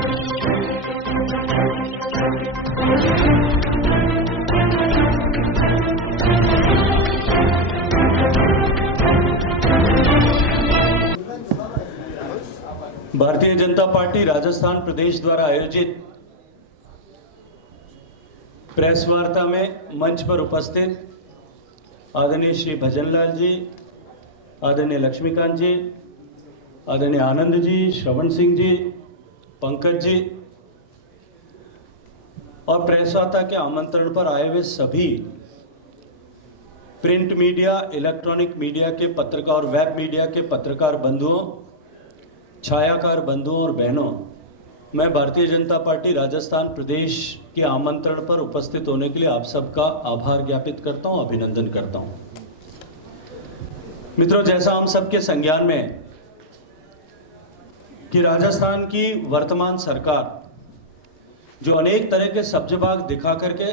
Bharatiya Janata party Rajasthan प्रदेश द्वारा आयोजित press वार्ता में मंच पर उपस्थित आदरणीय श्री भजनलाल जी, आदरणीय लक्ष्मीकांत जी, आदरणीय आनंद जी, श्रवण सिंह जी, पंकज जी और प्रेस वार्ता के आमंत्रण पर आए हुए सभी प्रिंट मीडिया, इलेक्ट्रॉनिक मीडिया के पत्रकार और वेब मीडिया के पत्रकार बंधुओं, छायाकार बंधुओं और बहनों, मैं भारतीय जनता पार्टी राजस्थान प्रदेश के आमंत्रण पर उपस्थित होने के लिए आप सबका आभार ज्ञापित करता हूं, अभिनंदन करता हूं। मित्रों, जैसा हम सबके संज्ञान में है कि राजस्थान की वर्तमान सरकार जो अनेक तरह के सब्जबाग दिखा करके,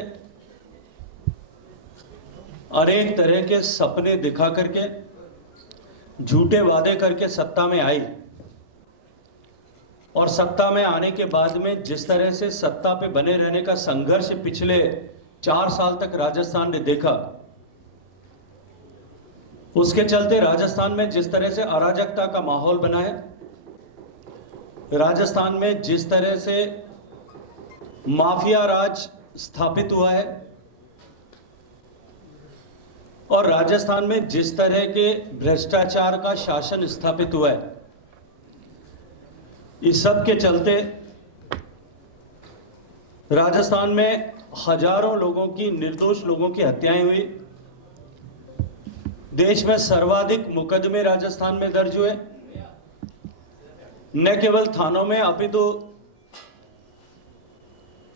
अनेक तरह के सपने दिखा करके, झूठे वादे करके सत्ता में आई और सत्ता में आने के बाद में जिस तरह से सत्ता पे बने रहने का संघर्ष पिछले 4 साल तक राजस्थान ने देखा, उसके चलते राजस्थान में जिस तरह से अराजकता का माहौल बना है, राजस्थान में जिस तरह से माफिया राज स्थापित हुआ है और राजस्थान में जिस तरह के भ्रष्टाचार का शासन स्थापित हुआ है, इस सब के चलते राजस्थान में हजारों लोगों की, निर्दोष लोगों की हत्याएं हुई। देश में सर्वाधिक मुकदमे राजस्थान में दर्ज हुए, न केवल थानों में अपितु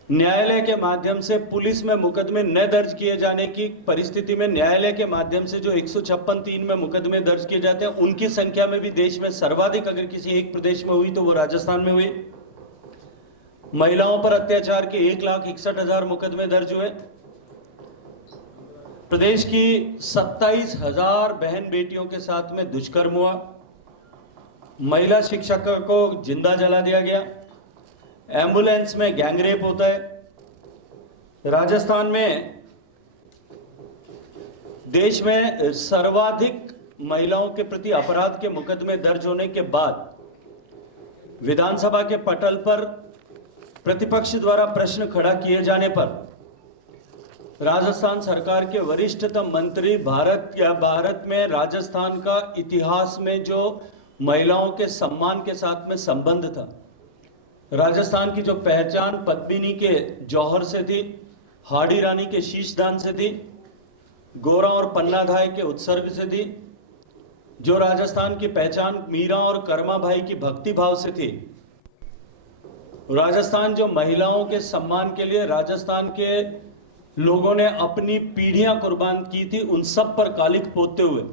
न्यायालय के माध्यम से, पुलिस में मुकदमे न दर्ज किए जाने की परिस्थिति में न्यायालय के माध्यम से जो 156(3) में मुकदमे दर्ज किए जाते हैं, उनकी संख्या में भी देश में सर्वाधिक अगर किसी एक प्रदेश में हुई तो वो राजस्थान में हुई। महिलाओं पर अत्याचार के 1,61,000 मुकदमे दर्ज हुए। प्रदेश की 27,000 बहन बेटियों के साथ में दुष्कर्म हुआ। महिला शिक्षक को जिंदा जला दिया गया। एम्बुलेंस में गैंगरेप होता है। राजस्थान में देश में सर्वाधिक महिलाओं के प्रति अपराध के मुकदमे दर्ज होने के बाद विधानसभा के पटल पर प्रतिपक्ष द्वारा प्रश्न खड़ा किए जाने पर राजस्थान सरकार के वरिष्ठतम मंत्री, भारत में राजस्थान का इतिहास में जो महिलाओं के सम्मान के साथ में संबंध था, राजस्थान की जो पहचान पद्मिनी के जौहर से थी, हाड़ी रानी के शीशदान से थी, गोरा और पन्नाधाय के उत्सर्ग से थी, जो राजस्थान की पहचान मीरा और कर्मा भाई की भक्ति भाव से थी, राजस्थान जो महिलाओं के सम्मान के लिए राजस्थान के लोगों ने अपनी पीढ़ियां कुर्बान की थी, उन सब पर कालिक पोतते हुए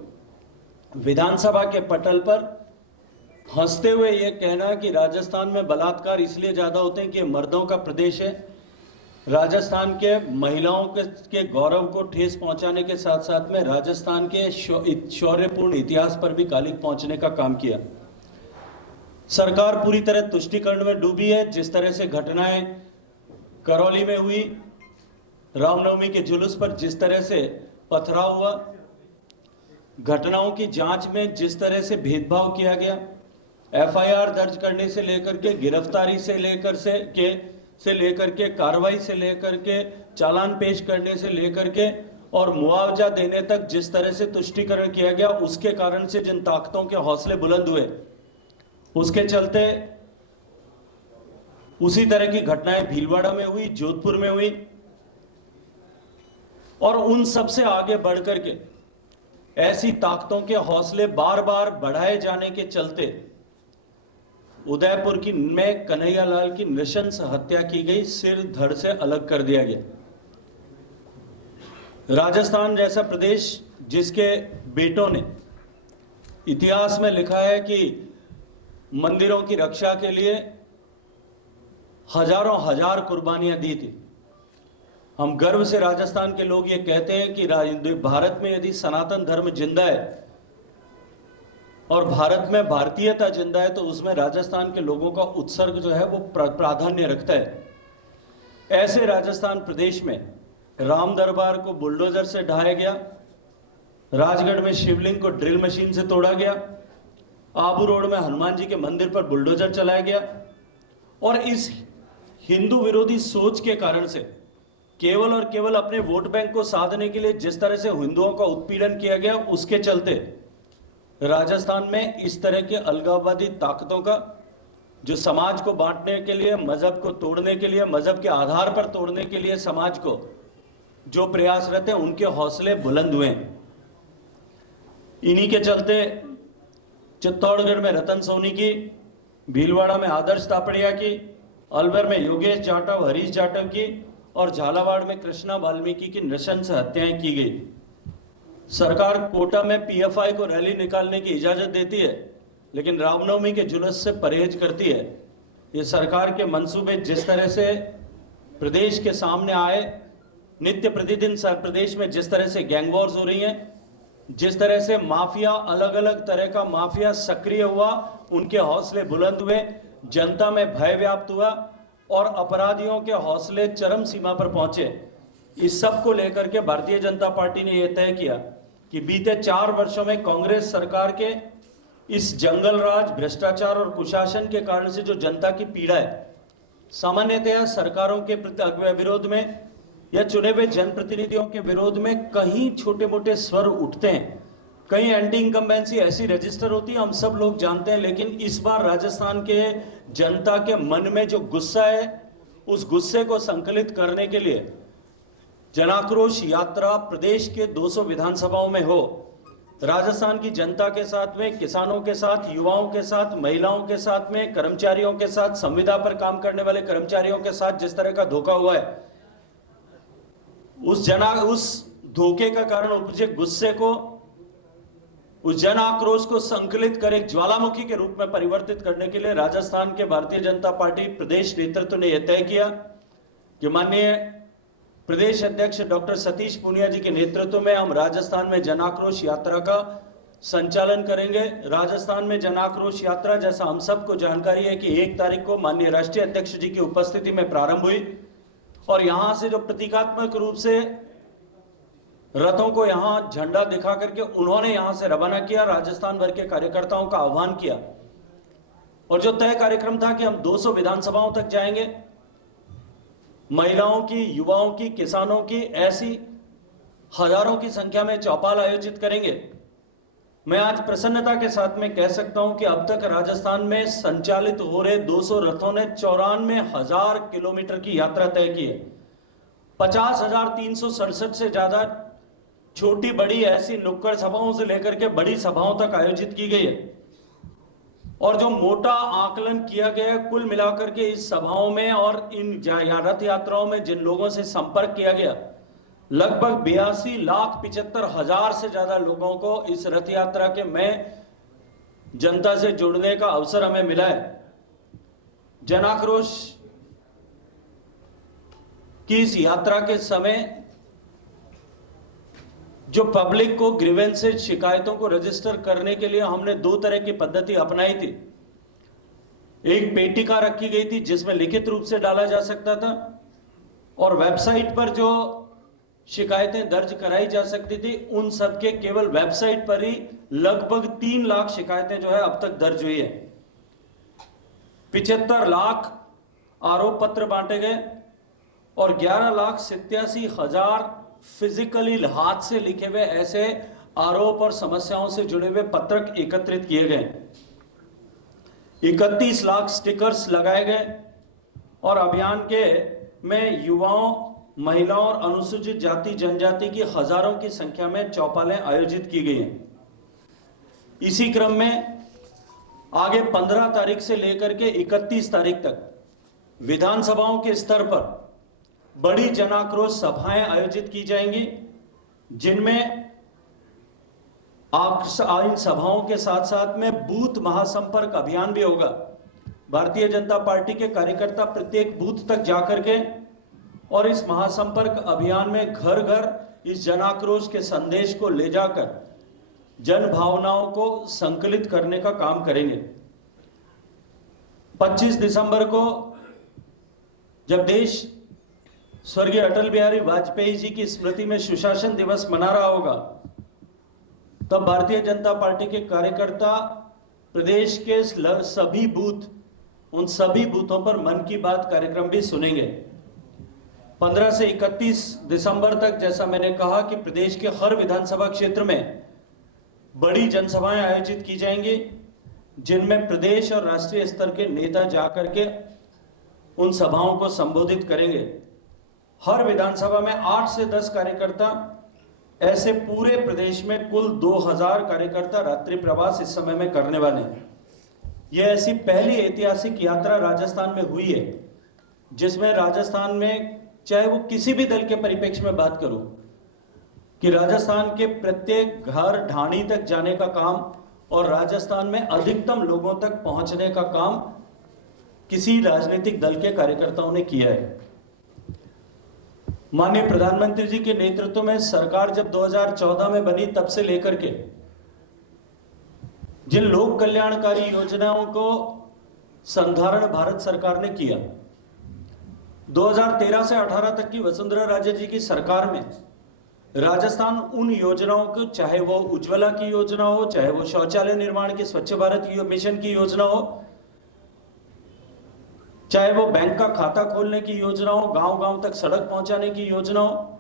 विधानसभा के पटल पर हंसते हुए यह कहना कि राजस्थान में बलात्कार इसलिए ज्यादा होते हैं कि मर्दों का प्रदेश है, राजस्थान के महिलाओं के गौरव को ठेस पहुंचाने के साथ साथ में राजस्थान के शौर्यपूर्ण इतिहास पर भी कालिक पहुंचने का काम किया। सरकार पूरी तरह तुष्टीकरण में डूबी है। जिस तरह से घटनाएं करौली में हुई, रामनवमी के जुलूस पर जिस तरह से पथराव हुआ, घटनाओं की जांच में जिस तरह से भेदभाव किया गया, एफआईआर दर्ज करने से लेकर के गिरफ्तारी से लेकर के कार्रवाई से लेकर के चालान पेश करने से लेकर के और मुआवजा देने तक जिस तरह से तुष्टीकरण किया गया, उसके कारण से जिन ताकतों के हौसले बुलंद हुए, उसके चलते उसी तरह की घटनाएं भीलवाड़ा में हुई, जोधपुर में हुई और उन सब से आगे बढ़कर के ऐसी ताकतों के हौसले बार बार बढ़ाए जाने के चलते उदयपुर की में कन्हैयालाल की नृशंस हत्या की गई, सिर धड़ से अलग कर दिया गया। राजस्थान जैसा प्रदेश जिसके बेटों ने इतिहास में लिखा है कि मंदिरों की रक्षा के लिए हजारों हजार कुर्बानियां दी थी। हम गर्व से राजस्थान के लोग ये कहते हैं कि भारत में यदि सनातन धर्म जिंदा है और भारत में भारतीयता जिंदा है तो उसमें राजस्थान के लोगों का उत्सर्ग जो है वो प्राधान्य रखता है। ऐसे राजस्थान प्रदेश में राम दरबार को बुलडोजर से ढाया गया, राजगढ़ में शिवलिंग को ड्रिल मशीन से तोड़ा गया, आबू रोड में हनुमान जी के मंदिर पर बुलडोजर चलाया गया। और इस हिंदू विरोधी सोच के कारण से केवल और केवल अपने वोट बैंक को साधने के लिए जिस तरह से हिंदुओं का उत्पीड़न किया गया, उसके चलते राजस्थान में इस तरह के अलगाववादी ताकतों का, जो समाज को बांटने के लिए, मजहब को तोड़ने के लिए, मजहब के आधार पर तोड़ने के लिए समाज को जो प्रयासरत हैं, उनके हौसले बुलंद हुए। इन्हीं के चलते चित्तौड़गढ़ में रतन सोनी की, भीलवाड़ा में आदर्श तापड़िया की, अलवर में योगेश जाटव, हरीश जाटव की और झालावाड़ में कृष्णा वाल्मीकि की नृशंस हत्याएं की गई। सरकार कोटा में पीएफआई को रैली निकालने की इजाजत देती है, लेकिन रामनवमी के जुलूस से परहेज करती है। ये सरकार के मंसूबे जिस तरह से प्रदेश के सामने आए, नित्य प्रतिदिन प्रदेश में जिस तरह से गैंग वॉर्स हो रही हैं, जिस तरह से माफिया, अलग अलग तरह का माफिया सक्रिय हुआ, उनके हौसले बुलंद हुए, जनता में भय व्याप्त हुआ और अपराधियों के हौसले चरम सीमा पर पहुंचे। इस सब को लेकर के भारतीय जनता पार्टी ने यह तय किया कि बीते 4 वर्षों में कांग्रेस सरकार के इस जंगल राज, भ्रष्टाचार और कुशासन के कारण से जो जनता की पीड़ा है, सामान्यतः सरकारों के विरोध में या चुने हुए जनप्रतिनिधियों के विरोध में कहीं छोटे मोटे स्वर उठते हैं, कहीं एंटी इनकम्बेंसी ऐसी रजिस्टर होती है, हम सब लोग जानते हैं। लेकिन इस बार राजस्थान के जनता के मन में जो गुस्सा है, उस गुस्से को संकलित करने के लिए जनाक्रोश यात्रा प्रदेश के 200 विधानसभाओं में हो। राजस्थान की जनता के साथ में, किसानों के साथ, युवाओं के साथ, महिलाओं के साथ में, कर्मचारियों के साथ, संविदा पर काम करने वाले कर्मचारियों के साथ जिस तरह का धोखा हुआ है, उस धोखे का कारण उपजे गुस्से को, उस जन आक्रोश को संकलित कर एक ज्वालामुखी के रूप में परिवर्तित करने के लिए राजस्थान के भारतीय जनता पार्टी प्रदेश नेतृत्व ने यह तय किया कि माननीय प्रदेश अध्यक्ष डॉक्टर सतीश पूनिया जी के नेतृत्व में हम राजस्थान में जन आक्रोश यात्रा का संचालन करेंगे। राजस्थान में जन आक्रोश यात्रा, जैसा हम सबको जानकारी है कि 1 तारीख को माननीय राष्ट्रीय अध्यक्ष जी की उपस्थिति में प्रारंभ हुई और यहां से जो प्रतीकात्मक रूप से रथों को यहां झंडा दिखा करके उन्होंने यहां से रवाना किया, राजस्थान भर के कार्यकर्ताओं का आह्वान किया और जो तय कार्यक्रम था कि हम 200 विधानसभाओं तक जाएंगे, महिलाओं की, युवाओं की, किसानों की ऐसी हजारों की संख्या में चौपाल आयोजित करेंगे। मैं आज प्रसन्नता के साथ में कह सकता हूं कि अब तक राजस्थान में संचालित हो रहे 200 रथों ने 94,000 किलोमीटर की यात्रा तय की है। 50,367 से ज्यादा छोटी बड़ी ऐसी नुक्कड़ सभाओं से लेकर के बड़ी सभाओं तक आयोजित की गई है और जो मोटा आकलन किया गया है, कुल मिलाकर के इस सभाओं में और इन रथ यात्राओं में जिन लोगों से संपर्क किया गया, लगभग 82,75,000 से ज्यादा लोगों को इस रथ यात्रा के में जनता से जुड़ने का अवसर हमें मिला है। जन आक्रोश की इस यात्रा के समय जो पब्लिक को ग्रीवेंसेज, शिकायतों को रजिस्टर करने के लिए हमने 2 तरह की पद्धति अपनाई थी। एक पेटिका रखी गई थी जिसमें लिखित रूप से डाला जा सकता था और वेबसाइट पर जो शिकायतें दर्ज कराई जा सकती थी, उन सब के केवल वेबसाइट पर ही लगभग 3 लाख शिकायतें जो है अब तक दर्ज हुई है। 75 लाख आरोप पत्र बांटे गए और 11,87,000 फिजिकली हाथ से लिखे हुए ऐसे आरोप और समस्याओं से जुड़े हुए पत्रक एकत्रित किए गए। 31 लाख स्टिकर्स लगाए गए और अभियान के में युवाओं, महिलाओं और अनुसूचित जाति जनजाति की हजारों की संख्या में चौपालें आयोजित की गई हैं। इसी क्रम में आगे 15 तारीख से लेकर के 31 तारीख तक विधानसभाओं के स्तर पर बड़ी जनाक्रोश सभाएं आयोजित की जाएंगी, जिनमें इन सभाओं के साथ साथ में बूथ महासंपर्क अभियान भी होगा। भारतीय जनता पार्टी के कार्यकर्ता प्रत्येक बूथ तक जाकर के और इस महासंपर्क अभियान में घर घर इस जनाक्रोश के संदेश को ले जाकर जन भावनाओं को संकलित करने का काम करेंगे। 25 दिसंबर को जब देश स्वर्गीय अटल बिहारी वाजपेयी जी की स्मृति में सुशासन दिवस मना रहा होगा, तब भारतीय जनता पार्टी के कार्यकर्ता प्रदेश के सभी बूथ, उन सभी बूथों पर मन की बात कार्यक्रम भी सुनेंगे। 15 से 31 दिसंबर तक, जैसा मैंने कहा, कि प्रदेश के हर विधानसभा क्षेत्र में बड़ी जनसभाएं आयोजित की जाएंगी, जिनमें प्रदेश और राष्ट्रीय स्तर के नेता जाकर के उन सभाओं को संबोधित करेंगे। हर विधानसभा में 8 से 10 कार्यकर्ता, ऐसे पूरे प्रदेश में कुल 2000 कार्यकर्ता रात्रि प्रवास इस समय में करने वाले हैं। यह ऐसी पहली ऐतिहासिक यात्रा राजस्थान में हुई है, जिसमें राजस्थान में, चाहे वो किसी भी दल के परिप्रेक्ष्य में बात करूं, कि राजस्थान के प्रत्येक घर ढाणी तक जाने का काम और राजस्थान में अधिकतम लोगों तक पहुंचने का काम किसी राजनीतिक दल के कार्यकर्ताओं ने किया है। माननीय प्रधानमंत्री जी के नेतृत्व में सरकार जब 2014 में बनी, तब से लेकर के जिन लोक कल्याणकारी योजनाओं को संधारण भारत सरकार ने किया, 2013 से 18 तक की वसुंधरा राजे जी की सरकार में राजस्थान उन योजनाओं को, चाहे वो उज्ज्वला की योजना हो, चाहे वो शौचालय निर्माण की स्वच्छ भारत मिशन की योजना हो, चाहे वो बैंक का खाता खोलने की योजना हो, गांव-गांव तक सड़क पहुंचाने की योजना हो,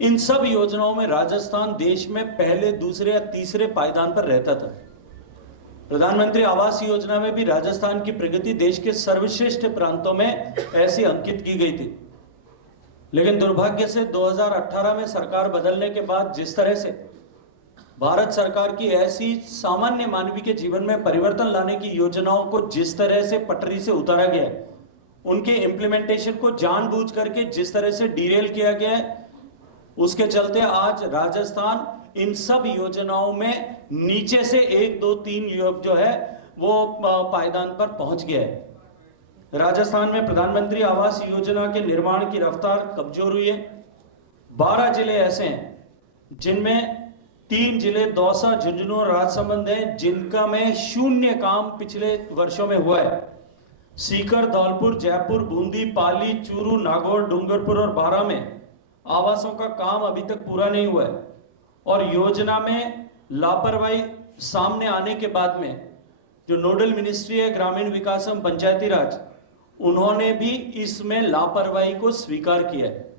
इन सब योजनाओं में राजस्थान देश में पहले, दूसरे या तीसरे पायदान पर रहता था। प्रधानमंत्री आवास योजना में भी राजस्थान की प्रगति देश के सर्वश्रेष्ठ प्रांतों में ऐसी अंकित की गई थी। लेकिन दुर्भाग्य से 2018 में सरकार बदलने के बाद जिस तरह से भारत सरकार की ऐसी सामान्य मानवीय के जीवन में परिवर्तन लाने की योजनाओं को जिस तरह से पटरी से उतारा गया है, उनके इम्प्लीमेंटेशन को जानबूझ करके जिस तरह से डीरेल किया गया है, उसके चलते आज राजस्थान इन सब योजनाओं में नीचे से 1, 2, 3 जो है वो पायदान पर पहुंच गया है। राजस्थान में प्रधानमंत्री आवास योजना के निर्माण की रफ्तार कमजोर हुई है। 12 जिले ऐसे हैं जिनमें 3 जिले दौसा, झुंझुनू और राजसमंद हैं, जिनका में शून्य काम पिछले वर्षों में हुआ है। सीकर, धौलपुर, जयपुर, बूंदी, पाली, चूरू, नागौर, डूंगरपुर और बारां में आवासों का काम अभी तक पूरा नहीं हुआ है। और योजना में लापरवाही सामने आने के बाद में जो नोडल मिनिस्ट्री है, ग्रामीण विकास एवं पंचायती राज, उन्होंने भी इसमें लापरवाही को स्वीकार किया है।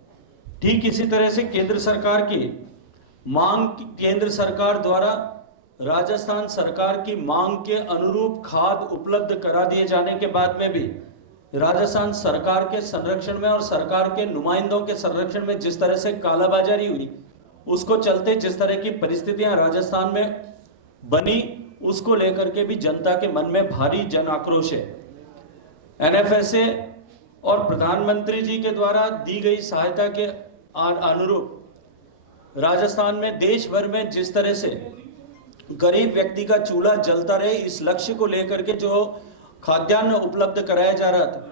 ठीक इसी तरह से केंद्र सरकार की मांग, केंद्र सरकार द्वारा राजस्थान सरकार की मांग के अनुरूप खाद उपलब्ध करा दिए जाने के बाद में भी राजस्थान सरकार के संरक्षण में और सरकार के नुमाइंदों के संरक्षण में जिस तरह से कालाबाजारी हुई, उसको चलते जिस तरह की परिस्थितियां राजस्थान में बनी, उसको लेकर के भी जनता के मन में भारी जन आक्रोश है। एनएफएसए और प्रधानमंत्री जी के द्वारा दी गई सहायता के अनुरूप राजस्थान में, देश भर में जिस तरह से गरीब व्यक्ति का चूल्हा जलता रहे, इस लक्ष्य को लेकर के जो खाद्यान्न उपलब्ध कराया जा रहा था,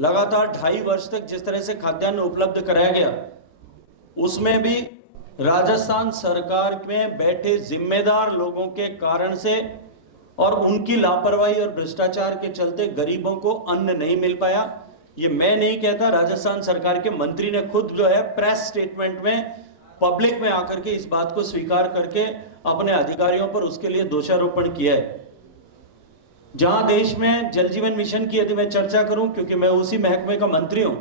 लगातार 2.5 वर्ष तक जिस तरह से खाद्यान्न उपलब्ध कराया गया, उसमें भी राजस्थान सरकार में बैठे जिम्मेदार लोगों के कारण से और उनकी लापरवाही और भ्रष्टाचार के चलते गरीबों को अन्न नहीं मिल पाया। ये मैं नहीं कहता, राजस्थान सरकार के मंत्री ने खुद जो है प्रेस स्टेटमेंट में, पब्लिक में आकर के इस बात को स्वीकार करके अपने अधिकारियों पर उसके लिए दोषारोपण किया है। जहां देश में जल जीवन मिशन की यदि मैं चर्चा करूं, क्योंकि मैं उसी महकमे का मंत्री हूं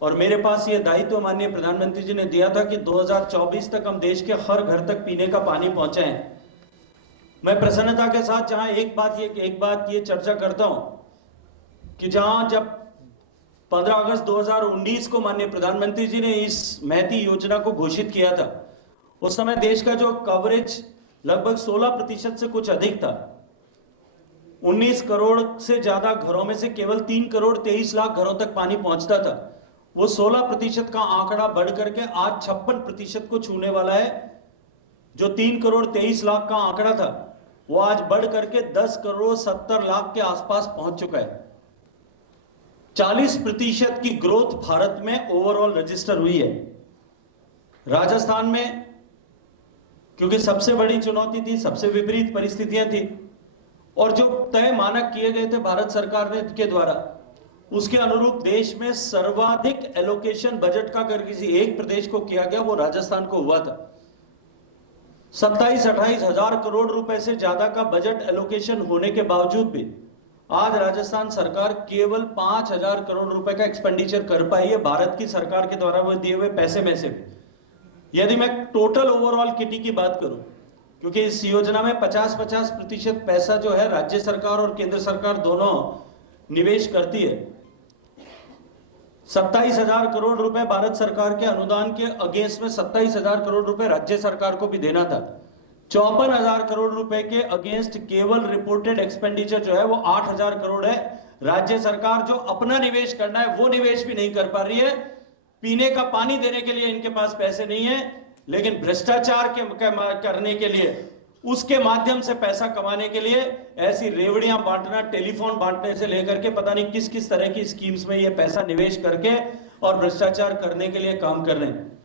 और मेरे पास ये दायित्व माननीय प्रधानमंत्री जी ने दिया था कि 2024 तक हम देश के हर घर तक पीने का पानी पहुंचाएं। मैं प्रसन्नता के साथ जहां एक बात ये चर्चा करता हूं कि जहां जब 15 अगस्त 2019 को माननीय प्रधानमंत्री जी ने इस महती योजना को घोषित किया था, उस समय देश का जो कवरेज लगभग 16% से कुछ अधिक था। 19 करोड़ से ज्यादा घरों में से केवल 3 करोड़ 23 लाख घरों तक पानी पहुंचता था। वो 16% का आंकड़ा बढ़ करके आज 56% को छूने वाला है। जो 3 करोड़ 23 लाख का आंकड़ा था, वो आज बढ़ करके 10 करोड़ 70 लाख के आसपास पहुंच चुका है। 40% की ग्रोथ भारत में ओवरऑल रजिस्टर हुई है। राजस्थान में क्योंकि सबसे बड़ी चुनौती थी, सबसे विपरीत परिस्थितियां थी, और जो तय मानक किए गए थे भारत सरकार ने के द्वारा, उसके अनुरूप देश में सर्वाधिक एलोकेशन बजट का अगर किसी एक प्रदेश को किया गया वो राजस्थान को हुआ था। 27-28 हजार करोड़ रुपए से ज्यादा का बजट एलोकेशन होने के बावजूद भी आज राजस्थान सरकार केवल 5,000 करोड़ रुपए का एक्सपेंडिचर कर पाई है भारत की सरकार के द्वारा वो दिए हुए पैसे में से भी। यदि मैं टोटल ओवरऑल किटी की बात करूं, क्योंकि इस योजना में 50-50% पैसा जो है राज्य सरकार और केंद्र सरकार दोनों निवेश करती है। 27,000 करोड़ रुपए भारत सरकार के अनुदान के अगेंस्ट में 27,000 करोड़ रुपए राज्य सरकार को भी देना था। 54,000 करोड़ रुपए के अगेंस्ट केवल रिपोर्टेड एक्सपेंडिचर जो है वो 8,000 करोड़ है। राज्य सरकार जो अपना निवेश करना है वो निवेश भी नहीं कर पा रही है। पीने का पानी देने के लिए इनके पास पैसे नहीं है, लेकिन भ्रष्टाचार करने के लिए, उसके माध्यम से पैसा कमाने के लिए ऐसी रेवड़ियां बांटना, टेलीफोन बांटने से लेकर के पता नहीं किस किस तरह की स्कीम्स में ये पैसा निवेश करके और भ्रष्टाचार करने के लिए काम कर रहे हैं।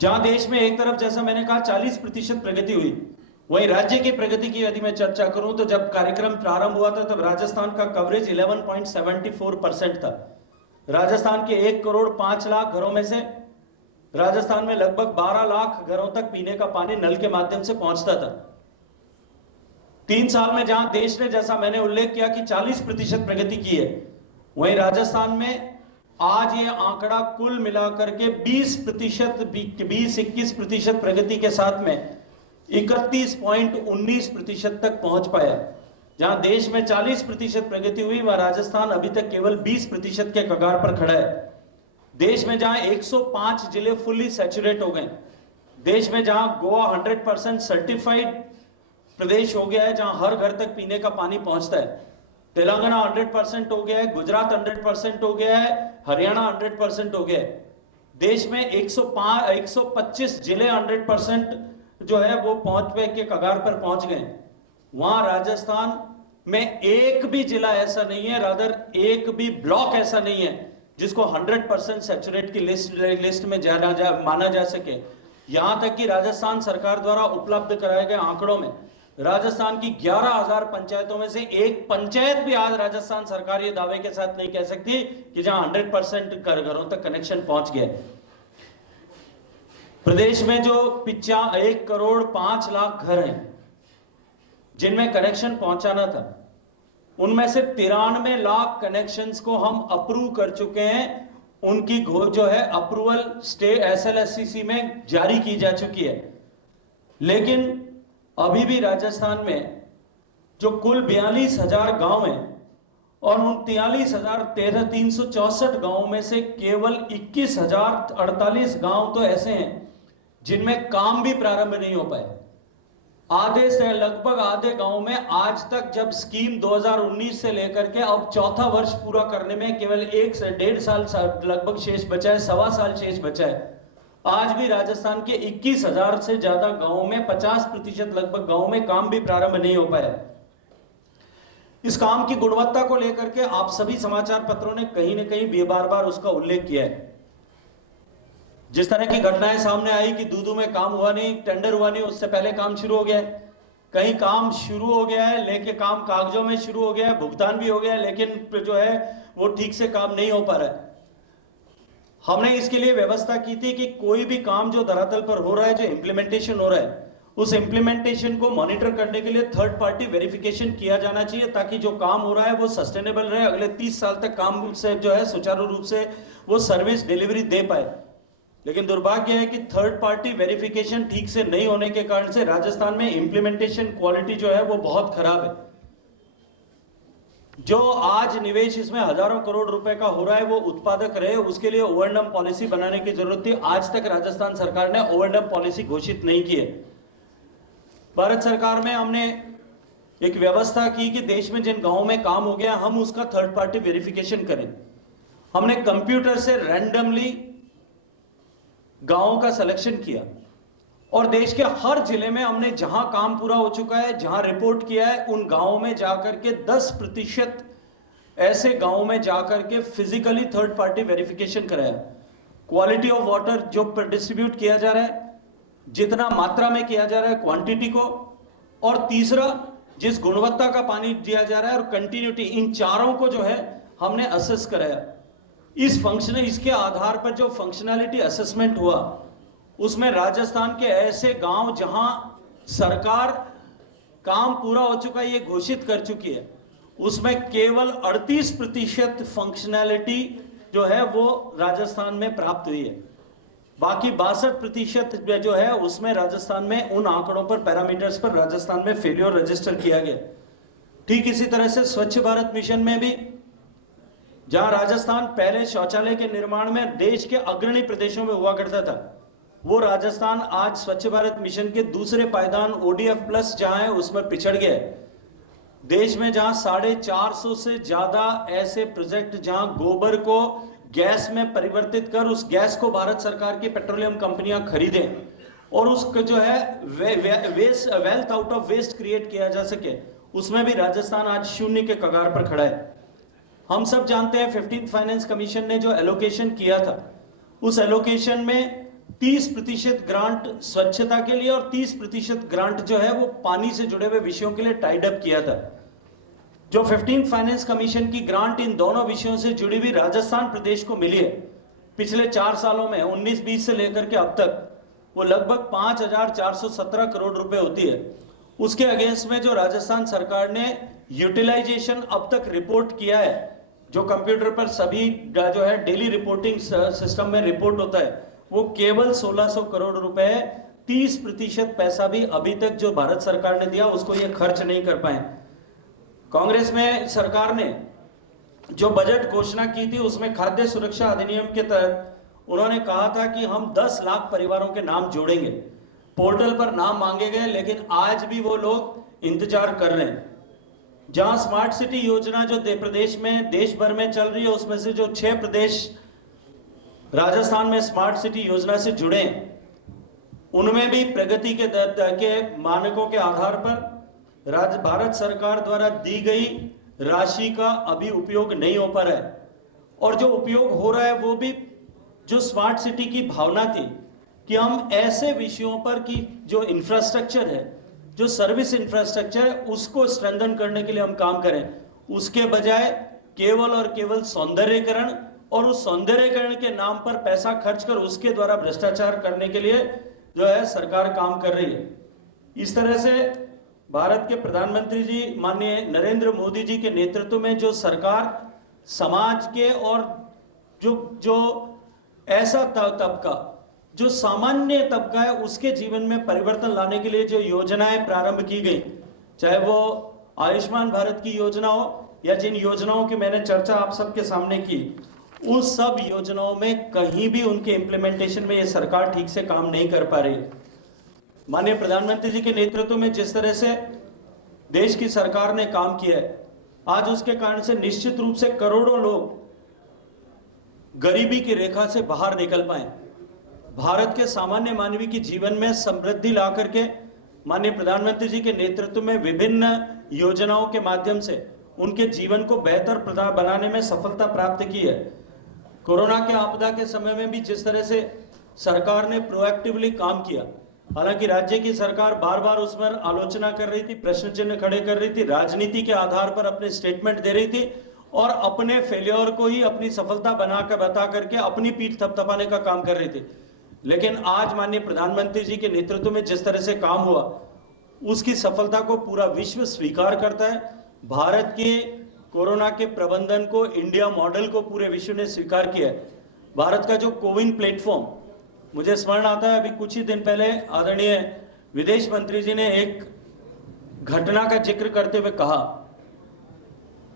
जहां देश में एक तरफ जैसा मैंने कहा 40% प्रगति हुई, वहीं राज्य की प्रगति की यदि मैं चर्चा करूं तो जब कार्यक्रम प्रारंभ हुआ था तब राजस्थान का कवरेज 11.74% था। राजस्थान के 1,05,00,000 घरों में से राजस्थान में लगभग 12 लाख घरों तक पीने का पानी नल के माध्यम से पहुंचता था। 3 साल में जहां देश ने, जैसा मैंने उल्लेख किया कि 40% प्रगति की है, वहीं राजस्थान में आज ये आंकड़ा कुल मिलाकर के 20-21% प्रगति के साथ में 31.19% तक पहुंच पाया। जहां देश में 40% प्रगति हुई, वह राजस्थान अभी तक केवल 20% के कगार पर खड़ा है। देश में जहां 105 जिले फुल्ली सैचुरेट हो गए, देश में जहां गोवा 100% सर्टिफाइड प्रदेश हो गया है, जहां हर घर तक पीने का पानी पहुंचता है, तेलंगाना 100% हो गया है, गुजरात 100% हो गया है, हरियाणा 100% हो गया है। देश में 125 जिले 100% जो है वो पहुंच पे के कगार पर पहुंच गए। वहां राजस्थान में एक भी जिला ऐसा नहीं है, रादर एक भी ब्लॉक ऐसा नहीं है जिसको 100% सैचुरेट की लिस्ट में माना जा सके। यहां तक कि राजस्थान सरकार द्वारा उपलब्ध कराए गए आंकड़ों में राजस्थान की 11,000 पंचायतों में से एक पंचायत भी आज राजस्थान सरकार ये दावे के साथ नहीं कह सकती कि जहां 100% घरों तक कनेक्शन पहुंच गया। प्रदेश में जो 1,05,00,000 घर हैं जिनमें कनेक्शन पहुंचाना था, उनमें से 93 लाख कनेक्शंस को हम अप्रूव कर चुके हैं। उनकी जो है अप्रूवल स्टेट SLSCC में जारी की जा चुकी है। लेकिन अभी भी राजस्थान में जो कुल 42,000 गांव हैं और उन 43,364 गांवों में से केवल 21,048 गांव तो ऐसे हैं जिनमें काम भी प्रारंभ नहीं हो पाए। आधे से लगभग आधे गांव में आज तक, जब स्कीम 2019 से लेकर के अब चौथा वर्ष पूरा करने में केवल 1 से 1.5 साल लगभग शेष बचा है, 1.25 साल शेष बचा है, आज भी राजस्थान के 21,000 से ज्यादा गांवों में 50% लगभग गांवों में काम भी प्रारंभ नहीं हो पाया। इस काम की गुणवत्ता को लेकर के आप सभी समाचार पत्रों ने कहीं न कहीं बार-बार उसका उल्लेख किया है। जिस तरह की घटनाएं सामने आई कि दूदू में काम हुआ नहीं, टेंडर हुआ नहीं, उससे पहले काम शुरू हो गया है, कहीं काम शुरू हो गया है लेकिन काम कागजों में शुरू हो गया है, भुगतान भी हो गया है, लेकिन जो है वो ठीक से काम नहीं हो पा रहा है। हमने इसके लिए व्यवस्था की थी कि कोई भी काम जो धरातल पर हो रहा है, जो इम्प्लीमेंटेशन हो रहा है, उस इम्प्लीमेंटेशन को मॉनिटर करने के लिए थर्ड पार्टी वेरिफिकेशन किया जाना चाहिए, ताकि जो काम हो रहा है वो सस्टेनेबल रहे, अगले 30 साल तक काम से जो है सुचारू रूप से वो सर्विस डिलीवरी दे पाए। लेकिन दुर्भाग्य है कि थर्ड पार्टी वेरिफिकेशन ठीक से नहीं होने के कारण से राजस्थान में इंप्लीमेंटेशन क्वालिटी जो है वो बहुत खराब है। जो आज निवेश इसमें हजारों करोड़ रुपए का हो रहा है वो उत्पादक रहे, उसके लिए ओवरडम पॉलिसी बनाने की जरूरत थी। आज तक राजस्थान सरकार ने ओवरडम पॉलिसी घोषित नहीं की है। भारत सरकार में हमने एक व्यवस्था की कि देश में जिन गांवों में काम हो गया हम उसका थर्ड पार्टी वेरिफिकेशन करें। हमने कंप्यूटर से रैंडमली गांवों का सिलेक्शन किया और देश के हर जिले में हमने जहां काम पूरा हो चुका है, जहां रिपोर्ट किया है, उन गांवों में जाकर के 10% ऐसे गांवों में जाकर के फिजिकली थर्ड पार्टी वेरिफिकेशन कराया। क्वालिटी ऑफ वाटर जो डिस्ट्रीब्यूट किया जा रहा है जितना मात्रा में किया जा रहा है क्वांटिटी को, और तीसरा जिस गुणवत्ता का पानी दिया जा रहा है और कंटिन्यूटी, इन चारों को जो है हमने असेस कराया। इसके आधार पर जो फंक्शनैलिटी असेसमेंट हुआ उसमें राजस्थान के ऐसे गांव जहां सरकार काम पूरा हो चुका है ये घोषित कर चुकी है, उसमें केवल 38% फंक्शनैलिटी जो है वो राजस्थान में प्राप्त हुई है। बाकी 62% जो है उसमें राजस्थान में उन आंकड़ों पर, पैरामीटर्स पर राजस्थान में फेल्योर रजिस्टर किया गया। ठीक इसी तरह से स्वच्छ भारत मिशन में भी, जहां राजस्थान पहले शौचालय के निर्माण में देश के अग्रणी प्रदेशों में हुआ करता था, वो राजस्थान आज स्वच्छ भारत मिशन के दूसरे पायदान ODF+ जहां है उसमें पिछड़ गया है। देश में जहां 450 से ज्यादा ऐसे प्रोजेक्ट जहां गोबर को गैस में परिवर्तित कर उस गैस को भारत सरकार की पेट्रोलियम कंपनियां खरीदें और उसको जो है wealth out of waste create किया जा सके, उसमें भी राजस्थान आज शून्य के कगार पर खड़ा है। हम सब जानते हैं 15th फाइनेंस कमीशन ने जो एलोकेशन किया था, उस एलोकेशन में 30% ग्रांट स्वच्छता के लिए और 30% ग्रांट जो है वो पानी से जुड़े हुए विषयों के लिए टाइड अप किया था। जो 15th फाइनेंस कमीशन की ग्रांट इन दोनों विषयों से जुड़ी हुई राजस्थान प्रदेश को मिली है, पिछले 4 सालों में 19-20 से लेकर के अब तक वो लगभग 5,417 करोड़ रुपए होती है। उसके अगेंस्ट में जो राजस्थान सरकार ने यूटिलाइजेशन अब तक रिपोर्ट किया है, जो कंप्यूटर पर सभी जो है डेली रिपोर्टिंग सिस्टम में रिपोर्ट होता है, वो केवल 1600 करोड़ रुपए है। 30% पैसा भी अभी तक जो भारत सरकार ने दिया उसको ये खर्च नहीं कर पाए। कांग्रेस में सरकार ने जो बजट घोषणा की थी उसमें खाद्य सुरक्षा अधिनियम के तहत उन्होंने कहा था कि हम 10 लाख परिवारों के नाम जोड़ेंगे। पोर्टल पर नाम मांगे गए, लेकिन आज भी वो लोग इंतजार कर रहे हैं। जहां स्मार्ट सिटी योजना जो प्रदेश में, देश भर में चल रही है, उसमें से जो 6 प्रदेश राजस्थान में स्मार्ट सिटी योजना से जुड़े, उनमें भी प्रगति के मानकों के आधार पर भारत सरकार द्वारा दी गई राशि का अभी उपयोग नहीं हो पा रहा है। और जो उपयोग हो रहा है वो भी जो स्मार्ट सिटी की भावना थी कि हम ऐसे विषयों पर कि जो इंफ्रास्ट्रक्चर है, जो सर्विस इंफ्रास्ट्रक्चर है, उसको स्ट्रेंथन करने के लिए हम काम करें, उसके बजाय केवल और केवल सौंदर्यीकरण और उस सौंदर्यीकरण के नाम पर पैसा खर्च कर उसके द्वारा भ्रष्टाचार करने के लिए जो है सरकार काम कर रही है। इस तरह से भारत के प्रधानमंत्री जी माननीय नरेंद्र मोदी जी के नेतृत्व में जो सरकार समाज के और जो ऐसा तबका, जो सामान्य तबका है, उसके जीवन में परिवर्तन लाने के लिए जो योजनाएं प्रारंभ की गई, चाहे वो आयुष्मान भारत की योजना हो या जिन योजनाओं की मैंने चर्चा आप सबके सामने की, उस सब योजनाओं में कहीं भी उनके इंप्लीमेंटेशन में ये सरकार ठीक से काम नहीं कर पा रही। माननीय प्रधानमंत्री जी के नेतृत्व में जिस तरह से देश की सरकार ने काम किया है, आज उसके कारण से निश्चित रूप से करोड़ों लोग गरीबी की रेखा से बाहर निकल पाए। भारत के सामान्य मानवी के जीवन में समृद्धि ला करके माननीय प्रधानमंत्री जी के नेतृत्व में विभिन्न योजनाओं के माध्यम से उनके जीवन को बेहतर बनाने में सफलता प्राप्त की है। कोरोना के आपदा के समय में भी जिस तरह से सरकार ने प्रोएक्टिवली काम किया, हालांकि राज्य की सरकार बार बार उस पर आलोचना कर रही थी, प्रश्न चिन्ह खड़े कर रही थी, राजनीति के आधार पर अपने स्टेटमेंट दे रही थी और अपने फेलियर को ही अपनी सफलता बता करके अपनी पीठ थपथपाने का काम कर रही थी। लेकिन आज माननीय प्रधानमंत्री जी के नेतृत्व में जिस तरह से काम हुआ, उसकी सफलता को पूरा विश्व स्वीकार करता है। भारत के कोरोना के प्रबंधन को, इंडिया मॉडल को पूरे विश्व ने स्वीकार किया है। भारत का जो कोविन प्लेटफॉर्म, मुझे स्मरण आता है अभी कुछ ही दिन पहले आदरणीय विदेश मंत्री जी ने एक घटना का जिक्र करते हुए कहा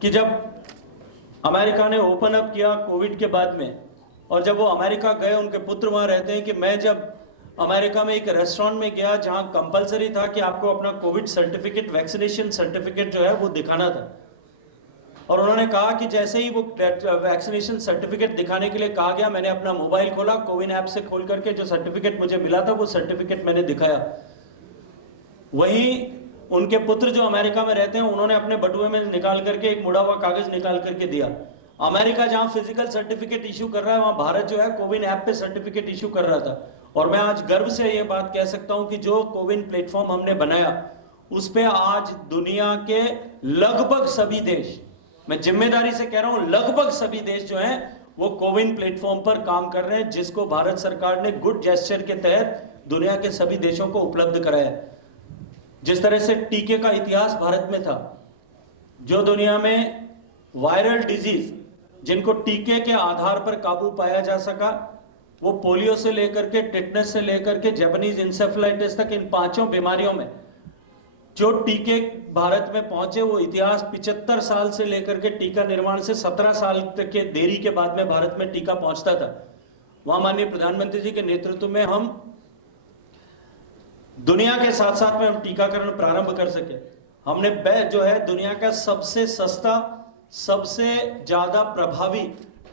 कि जब अमेरिका ने ओपन अप किया कोविड के बाद में, और जब वो अमेरिका गए, उनके पुत्र वहां रहते हैं, कि मैं जब अमेरिका में एक रेस्टोरेंट में गया जहां कंपलसरी था कि आपको अपना कोविड सर्टिफिकेट, वैक्सीनेशन सर्टिफिकेट जो है वो दिखाना था, और उन्होंने कहा कि जैसे ही वो वैक्सीनेशन सर्टिफिकेट दिखाने के लिए कहा गया, मैंने अपना मोबाइल खोला, कोविन ऐप से खोल करके जो सर्टिफिकेट मुझे मिला था वो सर्टिफिकेट मैंने दिखाया। वहीं उनके पुत्र जो अमेरिका में रहते हैं, उन्होंने अपने बटुए में निकाल करके एक मुड़ा हुआ कागज निकाल करके दिया। अमेरिका जहां फिजिकल सर्टिफिकेट इश्यू कर रहा है, वहां भारत जो है कोविन ऐप पे सर्टिफिकेट इश्यू कर रहा था। और मैं आज गर्व से यह बात कह सकता हूं कि जो कोविन प्लेटफॉर्म हमने बनाया उस पे आज दुनिया के लगभग सभी देश, मैं जिम्मेदारी से कह रहा हूं लगभग सभी देश जो हैं वो कोविन प्लेटफॉर्म पर काम कर रहे हैं, जिसको भारत सरकार ने गुड जेस्चर के तहत दुनिया के सभी देशों को उपलब्ध कराया है। जिस तरह से टीके का इतिहास भारत में था, जो दुनिया में वायरल डिजीज जिनको टीके के आधार पर काबू पाया जा सका, वो पोलियो से लेकर के टिटनेस से लेकर के जापानीज इंसेफेलाइटिस तक, इन 5 बीमारियों में जो टीके भारत में पहुंचे वो इतिहास 75 साल से लेकर के टीका निर्माण से 17 साल तक के देरी के बाद में भारत में टीका पहुंचता था। वहां माननीय प्रधानमंत्री जी के नेतृत्व में हम दुनिया के साथ साथ में हम टीकाकरण प्रारंभ कर सके। हमने जो है दुनिया का सबसे सस्ता, सबसे ज्यादा प्रभावी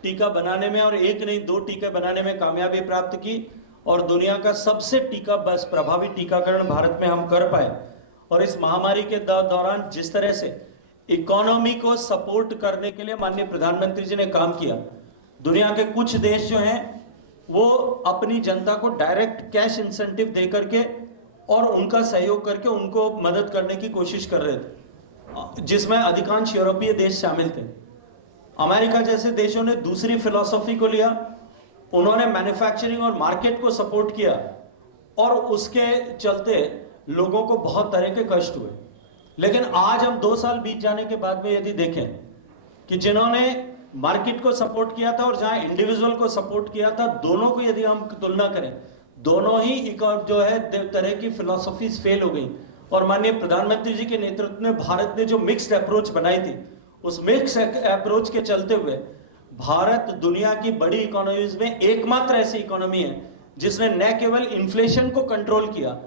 टीका बनाने में, और एक नहीं 2 टीके बनाने में कामयाबी प्राप्त की, और दुनिया का सबसे प्रभावी टीकाकरण भारत में हम कर पाए। और इस महामारी के दौरान जिस तरह से इकोनॉमी को सपोर्ट करने के लिए माननीय प्रधानमंत्री जी ने काम किया, दुनिया के कुछ देश जो हैं वो अपनी जनता को डायरेक्ट कैश इंसेंटिव दे करके और उनका सहयोग करके उनको मदद करने की कोशिश कर रहे थे, जिसमें अधिकांश यूरोपीय देश शामिल थे। अमेरिका जैसे देशों ने दूसरी फिलॉसफी को लिया, उन्होंने मैन्युफैक्चरिंग और मार्केट को सपोर्ट किया, और उसके चलते लोगों को बहुत तरह के कष्ट हुए। लेकिन आज हम 2 साल बीत जाने के बाद में यदि देखें कि जिन्होंने मार्केट को सपोर्ट किया था और जहां इंडिविजुअल को सपोर्ट किया था, दोनों को यदि हम तुलना करें, दोनों ही जो है तरह की फिलॉसफीज फेल हो गई। और माननीय प्रधानमंत्री जी के नेतृत्व में भारत ने जो मिक्स्ड अप्रोच बनाई थी, उस मिक्स्ड अप्रोच के चलते हुए भारत दुनिया की बड़ी इकोनॉमीज में एकमात्र ऐसी इकोनॉमी है जिसने न केवल इन्फ्लेशन को कंट्रोल किया,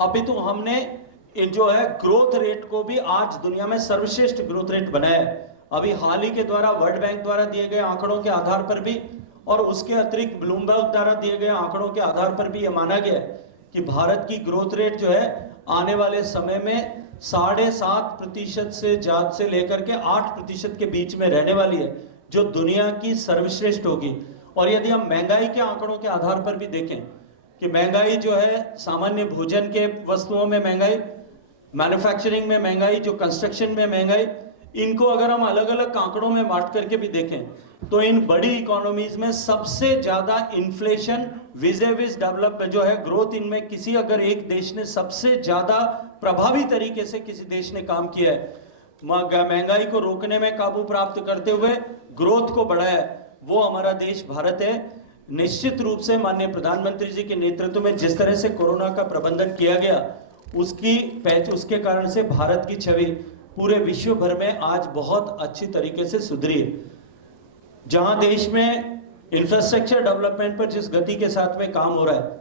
अपितु हमने जो है ग्रोथ रेट को भी आज दुनिया में सर्वश्रेष्ठ ग्रोथ रेट बनाया है। अभी हाल ही के द्वारा वर्ल्ड बैंक द्वारा दिए गए आंकड़ों के आधार पर भी, और उसके अतिरिक्त ब्लूमबर्ग द्वारा दिए गए आंकड़ों के आधार पर भी यह माना गया है कि भारत की ग्रोथ रेट जो है आने वाले समय में 7.5% से लेकर के 8% के बीच में रहने वाली है, जो दुनिया की सर्वश्रेष्ठ होगी। और यदि हम महंगाई के आंकड़ों के आधार पर भी देखें कि महंगाई जो है, सामान्य भोजन के वस्तुओं में महंगाई, मैन्युफैक्चरिंग में महंगाई, जो कंस्ट्रक्शन में महंगाई, इनको अगर हम अलग अलग आंकड़ों में बांट करके भी देखें तो इन बड़ी इकोनॉमीज में सबसे ज्यादा इन्फ्लेशन विज़ डेवलपमेंट जो है ग्रोथ, इनमें किसी अगर एक देश ने सबसे ज्यादा प्रभावी तरीके से किसी देश ने काम किया है, महंगाई को रोकने में काबू प्राप्त करते हुए ग्रोथ को बढ़ाया है, वो हमारा देश भारत है। निश्चित रूप से माननीय प्रधानमंत्री जी के नेतृत्व में जिस तरह से कोरोना का प्रबंधन किया गया, उसके कारण से भारत की छवि पूरे विश्व भर में आज बहुत अच्छी तरीके से सुधरी है। जहां देश में इंफ्रास्ट्रक्चर डेवलपमेंट पर जिस गति के साथ में काम हो रहा है,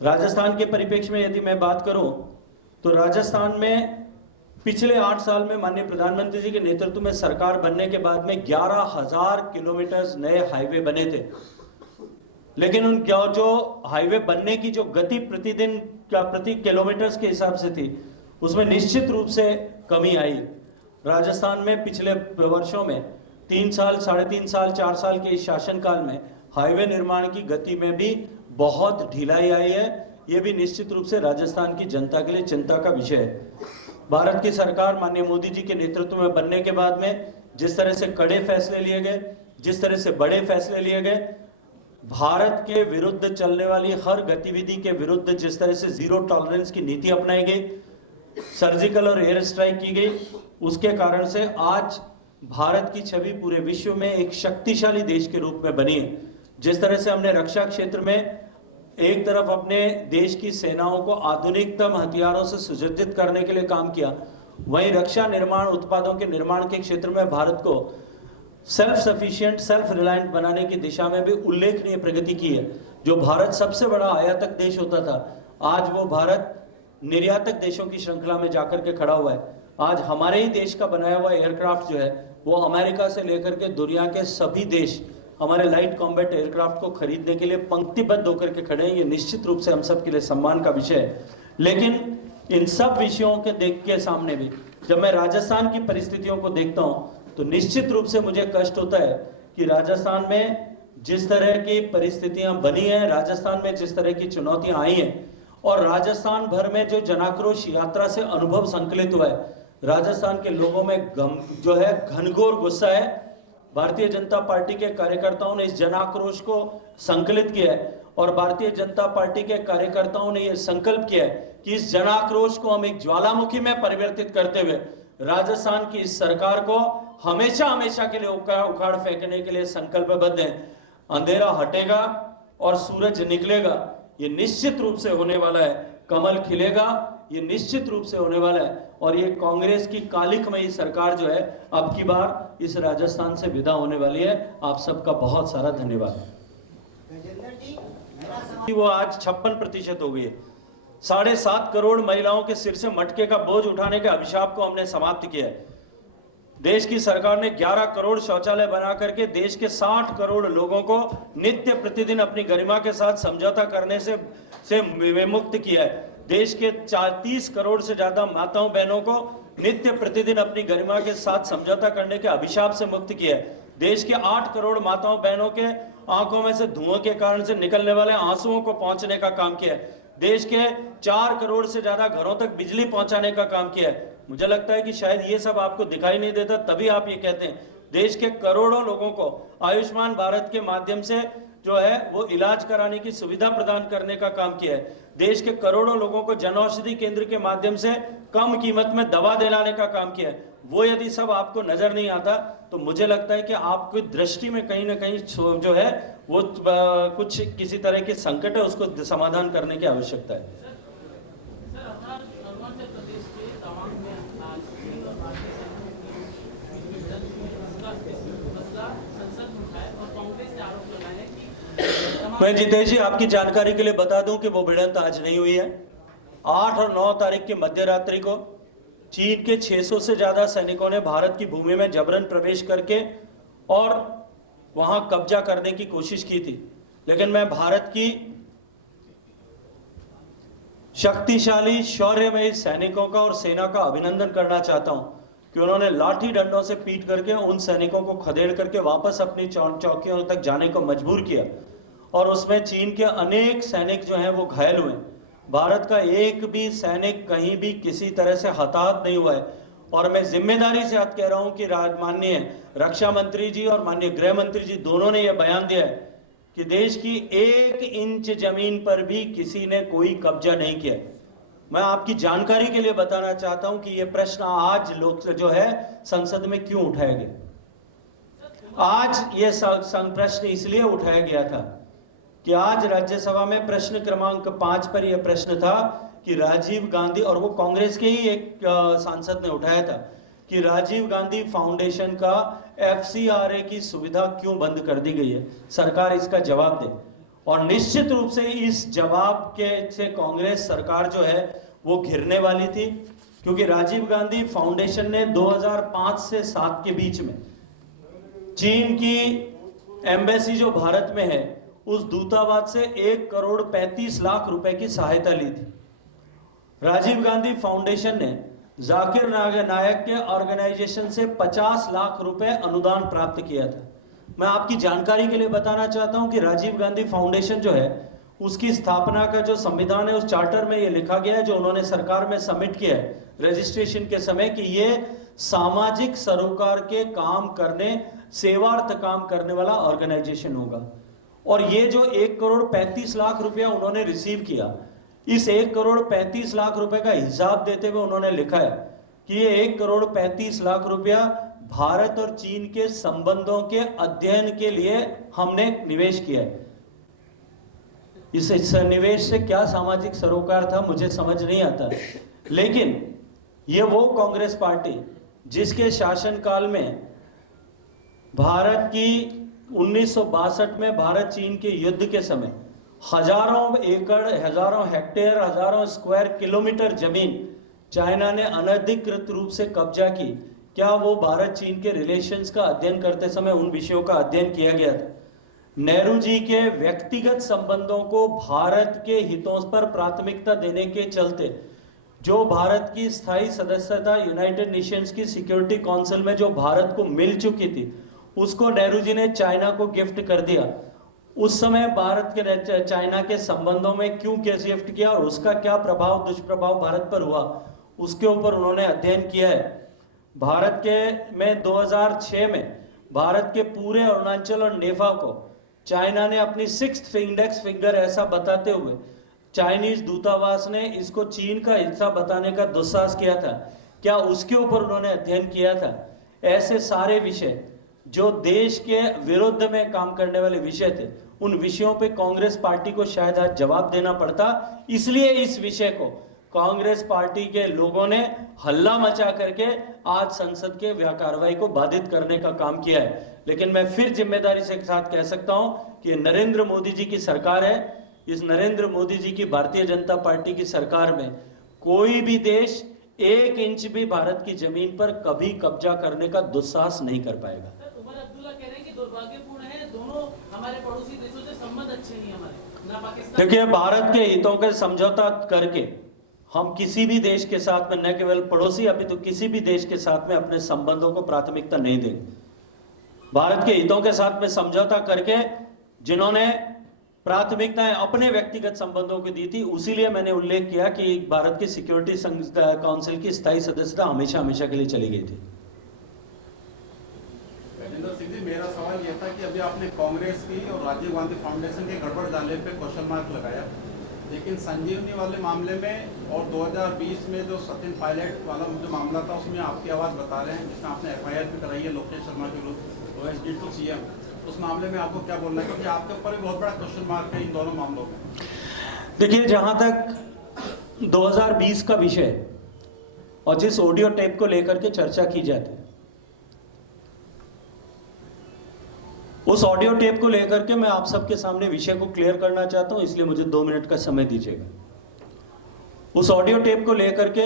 राजस्थान के परिप्रेक्ष्य में यदि मैं बात करूं तो राजस्थान में पिछले 8 साल में माननीय प्रधानमंत्री जी के नेतृत्व में सरकार बनने के बाद में 11,000 किलोमीटर नए हाईवे बने थे। लेकिन उन जो हाईवे बनने की जो गति प्रतिदिन प्रति किलोमीटर के हिसाब से थी, उसमें निश्चित रूप से कमी आई। राजस्थान में पिछले वर्षों में 3 साल, 3.5 साल, 4 साल के इस शासनकाल में हाईवे निर्माण की गति में भी बहुत ढिलाई आई है। ये भी निश्चित रूप से राजस्थान की जनता के लिए चिंता का विषय है। भारत की सरकार माननीय मोदी जी के नेतृत्व में बनने के बाद में जिस तरह से कड़े फैसले लिए गए, जिस तरह से बड़े फैसले लिए गए, भारत के विरुद्ध चलने वाली हर गतिविधि के विरुद्ध जिस तरह से जीरो टॉलरेंस की नीति अपनाई गई, सर्जिकल और एयर स्ट्राइक की गई, उसके कारण से आज भारत की छवि पूरे विश्व में एक शक्तिशाली देश के रूप में बनी है। जिस तरह से हमने रक्षा क्षेत्र में एक तरफ अपने देश की सेनाओं को आधुनिकतम हथियारों से सुसज्जित करने के लिए काम किया, वहीं रक्षा निर्माण उत्पादों के निर्माण के क्षेत्र में भारत को सेल्फ सफिशिएंट, सेल्फ रिलायंट बनाने की दिशा में भी उल्लेखनीय प्रगति की है। जो भारत सबसे बड़ा आयातक देश होता था, आज वो भारत निर्यातक देशों की श्रृंखला में जाकर के खड़ा हुआ है। आज हमारे ही देश का बनाया हुआ एयरक्राफ्ट जो है वो अमेरिका से लेकर के दुनिया के सभी देश हमारे लाइट कॉम्बैट एयरक्राफ्ट को खरीदने के लिए पंक्तिबद्ध होकर के खड़े हैं। ये निश्चित रूप से हम सब के लिए सम्मान का विषय है। लेकिन इन सब विषयों के देख के सामने भी जब मैं राजस्थान की परिस्थितियों को देखता हूं तो निश्चित रूप से मुझे कष्ट होता है कि राजस्थान में जिस तरह की परिस्थितियां बनी हैं, राजस्थान में जिस तरह की चुनौतियां आई हैं और राजस्थान भर में जो जनाक्रोश यात्रा से अनुभव संकलित हुआ है, राजस्थान के लोगों में जो है घनघोर गुस्सा है। भारतीय जनता पार्टी के कार्यकर्ताओं ने इस जनाक्रोश को संकलित किया है और भारतीय जनता पार्टी के कार्यकर्ताओं ने यह संकल्प किया है कि इस जनाक्रोश को हम एक ज्वालामुखी में परिवर्तित करते हुए राजस्थान की इस सरकार को हमेशा हमेशा के लिए उखाड़ फेंकने के लिए संकल्पबद्ध हैं। अंधेरा हटेगा और सूरज निकलेगा, ये निश्चित रूप से होने वाला है। कमल खिलेगा, ये निश्चित रूप से होने वाला है और ये कांग्रेस की कालिखमयी सरकार जो है अब की बार इस राजस्थान से विदा होने वाली है। आप सबका बहुत सारा धन्यवाद। वो आज 56% हो गई है। 7.5 करोड़ महिलाओं के सिर से मटके का बोझ उठाने के अभिशाप को हमने समाप्त किया है। देश की सरकार ने 11 करोड़ शौचालय बना करके देश के 60 करोड़ लोगों को नित्य प्रतिदिन अपनी गरिमा के साथ समझौता करने से विमुक्त किया है। देश के 30 करोड़ से ज्यादा माताओं बहनों को नित्य प्रतिदिन अपनी गरिमा के साथ समझौता करने के अभिशाप से मुक्त किया है। देश के 8 करोड़ माताओं बहनों के आंखों में से धुआं के कारण से निकलने वाले आंसुओं को पहुंचने का काम किया है। देश के 4 करोड़ से ज्यादा घरों तक बिजली पहुंचाने का काम किया है। मुझे लगता है कि शायद ये सब आपको दिखाई नहीं देता, तभी आप ये कहते हैं। देश के करोड़ों लोगों को आयुष्मान भारत के माध्यम से जो है वो इलाज कराने की सुविधा प्रदान करने का काम किया है। देश के करोड़ों लोगों को जनऔषधि केंद्र के माध्यम से कम कीमत में दवा दिलाने का काम किया है। वो यदि सब आपको नजर नहीं आता तो मुझे लगता है कि आपकी दृष्टि में कहीं ना कहीं जो है वो कुछ किसी तरह के संकट है, उसको समाधान करने की आवश्यकता है। मैं जितेश जी आपकी जानकारी के लिए बता दूं कि वो भिड़ंत आज नहीं हुई है। 8 और 9 तारीख की मध्य रात्रि को चीन के 600 से ज्यादा सैनिकों ने भारत की भूमि में जबरन प्रवेश करके और वहां कब्जा करने की कोशिश की थी। लेकिन मैं भारत की शक्तिशाली शौर्यमयी सैनिकों का और सेना का अभिनंदन करना चाहता हूं कि उन्होंने लाठी डंडों से पीट करके उन सैनिकों को खदेड़ करके वापस अपनी चौकियों तक जाने को मजबूर किया और उसमें चीन के अनेक सैनिक जो हैं वो घायल हुए। भारत का एक भी सैनिक कहीं भी किसी तरह से हताहत नहीं हुआ है और मैं जिम्मेदारी से आज कह रहा हूं कि माननीय रक्षा मंत्री जी और माननीय गृह मंत्री जी दोनों ने यह बयान दिया है कि देश की 1 इंच जमीन पर भी किसी ने कोई कब्जा नहीं किया। मैं आपकी जानकारी के लिए बताना चाहता हूं कि यह प्रश्न आज लोग जो है संसद में क्यों उठाया गया। आज यह प्रश्न इसलिए उठाया गया था कि आज राज्यसभा में प्रश्न क्रमांक 5 पर यह प्रश्न था कि राजीव गांधी, और वो कांग्रेस के ही एक सांसद ने उठाया था कि राजीव गांधी फाउंडेशन का FCRA की सुविधा क्यों बंद कर दी गई है, सरकार इसका जवाब दे। और निश्चित रूप से इस जवाब से कांग्रेस सरकार जो है वो घिरने वाली थी, क्योंकि राजीव गांधी फाउंडेशन ने 2005 से 7 के बीच में चीन की एम्बेसी जो भारत में है उस दूतावास से 1 करोड़ 35 लाख रुपए की सहायता ली थी। राजीव गांधी फाउंडेशन ने जाकिर नायक के ऑर्गेनाइजेशन से 50 लाख रुपए अनुदान प्राप्त किया था। मैं आपकी जानकारी के लिए बताना चाहता हूं कि राजीव गांधी फाउंडेशन जो है उसकी स्थापना का जो संविधान है उस चार्टर में ये लिखा गया है, जो उन्होंने सरकार में सबमिट किया है रजिस्ट्रेशन के समय, कि ये सामाजिक सरोकार के काम करने, सेवार्थ काम करने वाला ऑर्गेनाइजेशन होगा। और ये जो 1 करोड़ 35 लाख रुपया उन्होंने रिसीव किया, इस 1 करोड़ 35 लाख रुपए का हिसाब देते हुए उन्होंने लिखा है कि ये 1 करोड़ 35 लाख रुपया भारत और चीन के संबंधों के अध्ययन के लिए हमने निवेश किया है। इस निवेश से क्या सामाजिक सरोकार था मुझे समझ नहीं आता, लेकिन ये वो कांग्रेस पार्टी जिसके शासनकाल में भारत की 1962 में भारत चीन के युद्ध के समय हजारों एकड़, हजारों हेक्टेयर, हजारों स्क्वायर किलोमीटर जमीन चाइना ने अनधिकृत रूप से कब्जा की। क्या वो भारत चीन के रिलेशंस का अध्ययन करते समय उन विषयों का अध्ययन किया गया था? नेहरू जी के व्यक्तिगत संबंधों को भारत के हितों पर प्राथमिकता देने के चलते जो भारत की स्थायी सदस्यता यूनाइटेड नेशंस की सिक्योरिटी काउंसिल में जो भारत को मिल चुकी थी, उसको नेहरू जी ने चाइना को गिफ्ट कर दिया। उस समय भारत के चाइना के संबंधों में क्यों केस गिफ्ट किया और उसका क्या प्रभाव दुष्प्रभाव भारत पर हुआ, उसके ऊपर उन्होंने अध्ययन किया है। भारत के में 2006 में भारत के पूरे अरुणाचल और नेफा को चाइना ने अपनी 6th इंडेक्स फिंगर ऐसा बताते हुए चाइनीज दूतावास ने इसको चीन का हिस्सा बताने का दुस्साहस किया था। क्या उसके ऊपर उन्होंने अध्ययन किया था? ऐसे सारे विषय जो देश के विरुद्ध में काम करने वाले विषय थे, उन विषयों पे कांग्रेस पार्टी को शायद आज जवाब देना पड़ता। इसलिए इस विषय को कांग्रेस पार्टी के लोगों ने हल्ला मचा करके आज संसद के कार्रवाई को बाधित करने का काम किया है। लेकिन मैं फिर जिम्मेदारी से साथ कह सकता हूं कि नरेंद्र मोदी जी की सरकार है। इस नरेंद्र मोदी जी की भारतीय जनता पार्टी की सरकार में कोई भी देश 1 इंच भी भारत की जमीन पर कभी कब्जा करने का दुस्साहस नहीं कर पाएगा। उमर अब्दुल्ला कह रहे हैं कि दुर्भाग्यपूर्ण है, दोनों हमारे पड़ोसी देशों से संबंध अच्छे नहीं हमारे, ना पाकिस्तान। देखिए, भारत के हितों का समझौता करके हम किसी भी देश के साथ में, न केवल पड़ोसी, अभी तो किसी भी देश के साथ में अपने संबंधों को प्राथमिकता नहीं देंगे। भारत के हितों के साथ में समझौता करके जिन्होंने प्राथमिकताएं अपने व्यक्तिगत संबंधों को दी थी, उसीलिए मैंने उल्लेख किया कि भारत की सिक्योरिटी काउंसिल की स्थायी सदस्यता हमेशा हमेशा के लिए चली गई थी। सिंह जी, मेरा सवाल यह था कि अभी आपने कांग्रेस की और राजीव गांधी फाउंडेशन के गड़बड़ डाले पे क्वेश्चन मार्क लगाया, लेकिन संजीवनी वाले मामले में और 2020 में जो सचिन पायलट वाला जो मामला था उसमें आपकी आवाज़ बता रहे हैं, जिसमें आपने FIR भी कराई है लोकेश शर्मा के विरुद्ध OSD to CM, उस मामले में आपको क्या बोलना है, क्योंकि आपके ऊपर भी बहुत बड़ा क्वेश्चन मार्क है इन दोनों मामलों में। देखिए, जहां तक 2020 का विषय और जिस ऑडियो टेप को लेकर के चर्चा की जाती है, उस ऑडियो टेप को लेकर के मैं आप सबके सामने विषय को क्लियर करना चाहता हूं, इसलिए मुझे 2 मिनट का समय दीजिएगा। उस ऑडियो टेप को लेकर के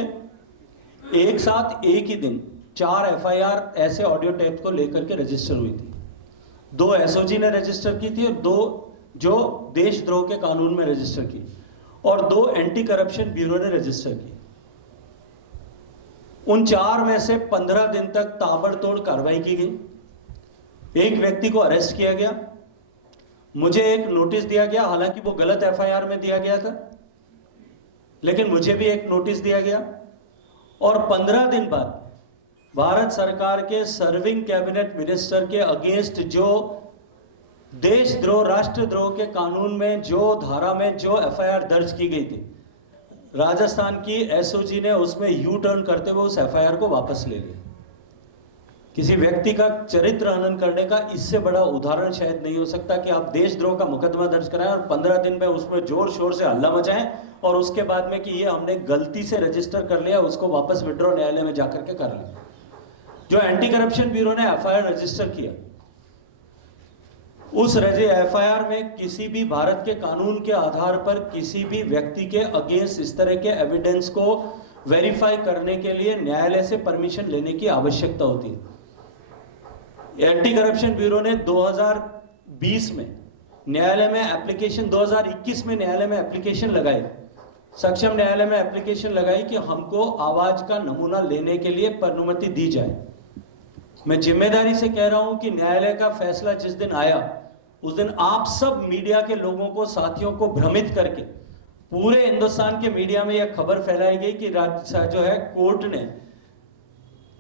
एक साथ एक ही दिन 4 FIR ऐसे ऑडियो टेप को लेकर के रजिस्टर हुई थी। 2 SOG ने रजिस्टर की थी और 2 जो देशद्रोह के कानून में रजिस्टर की, और 2 एंटी करप्शन ब्यूरो ने रजिस्टर की। उन 4 में से 15 दिन तक ताबड़तोड़ कार्रवाई की गई। एक व्यक्ति को अरेस्ट किया गया, मुझे एक नोटिस दिया गया, हालांकि वो गलत FIR में दिया गया था, लेकिन मुझे भी एक नोटिस दिया गया। और 15 दिन बाद भारत सरकार के सर्विंग कैबिनेट मिनिस्टर के अगेंस्ट जो देशद्रोह राष्ट्रद्रोह के कानून में जो धारा में जो FIR दर्ज की गई थी, राजस्थान की SOG ने उसमें यू टर्न करते हुए उस FIR को वापस ले लिया। किसी व्यक्ति का चरित्र हनन करने का इससे बड़ा उदाहरण शायद नहीं हो सकता कि आप देशद्रोह का मुकदमा दर्ज कराएं और 15 दिन में उसमें जोर शोर से हल्ला मचाएं और उसके बाद में कि ये हमने गलती से रजिस्टर कर लिया, उसको वापस विड्रॉ न्यायालय में जाकर के कर लिया। जो एंटी करप्शन ब्यूरो ने FIR रजिस्टर किया, उस FIR में किसी भी भारत के कानून के आधार पर किसी भी व्यक्ति के अगेंस्ट इस तरह के एविडेंस को वेरीफाई करने के लिए न्यायालय से परमिशन लेने की आवश्यकता होती है। एंटी करप्शन ब्यूरो ने 2020 में न्यायालय में एप्लीकेशन, 2021 में न्यायालय में एप्लीकेशन लगाई, सक्षम न्यायालय में एप्लीकेशन लगाई कि हमको आवाज का नमूना लेने के लिए अनुमति दी जाए। मैं जिम्मेदारी से कह रहा हूं कि न्यायालय का फैसला जिस दिन आया, उस दिन आप सब मीडिया के लोगों को, साथियों को भ्रमित करके पूरे हिंदुस्तान के मीडिया में यह खबर फैलाई गई कि जो है कोर्ट ने